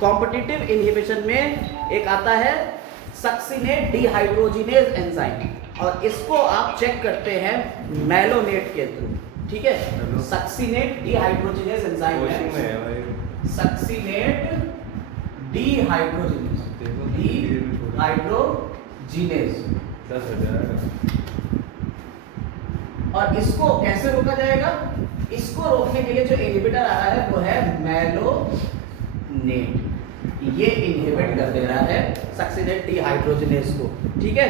कॉम्पिटिटिव इनहिबिशन में एक आता है सक्सिनेट डिहाइड्रोजिनेज एंजाइम, और इसको आप चेक करते हैं मैलोनेट के थ्रू, ठीक है। सक्सिनेट डिहाइड्रोजिनेज एंजाइम है, सक्सिनेट डिहाइड्रोजिनेज, और इसको कैसे रोका जाएगा, इसको रोकने के लिए जो इनहिबिटर आ रहा है वो है मैलोनेट। ये इनहिबिट कर दे रहा है सक्सिनेट डिहाइड्रोजिनेज को, ठीक है।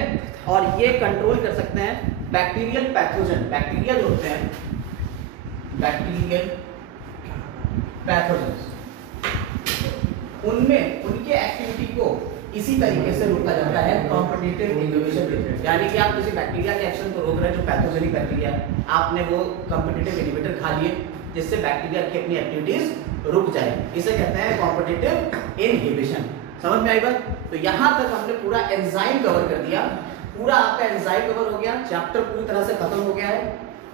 और ये कंट्रोल कर सकते हैं बैक्टीरियल पैथोजन, बैक्टीरिया जो होते हैं, बैक्टीरियल पैथोजन, उनमें उनके एक्टिविटी को इसी तरीके से रोका जाता है कॉम्पिटिटिव इनहिबिशन। यानी कि आप किसी बैक्टीरिया के एक्शन को रोक रहे हैं जो पैथोजेनिक बैक्टीरिया है, आपने वो कॉम्पिटिटिव इनहिबिटर खा लिए जिससे बैक्टीरिया की अपनी एक्टिविटीज रुक जाए, इसे कहते हैं कॉम्पिटिटिव इनहिबिशन। समझ में आई बात? तो यहाँ तक हमने पूरा एंजाइम कवर कर दिया, पूरा आपका एंजाइम कवर हो गया, चैप्टर पूरी तरह से खत्म हो गया है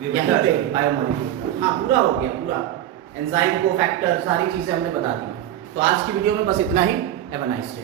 यहीं पे बायोमोलिक्यूल। हाँ, पूरा हो गया, पूरा एंजाइम को फैक्टर सारी चीजें हमने बता दी। तो आज की वीडियो में बस इतना ही। Have a nice day.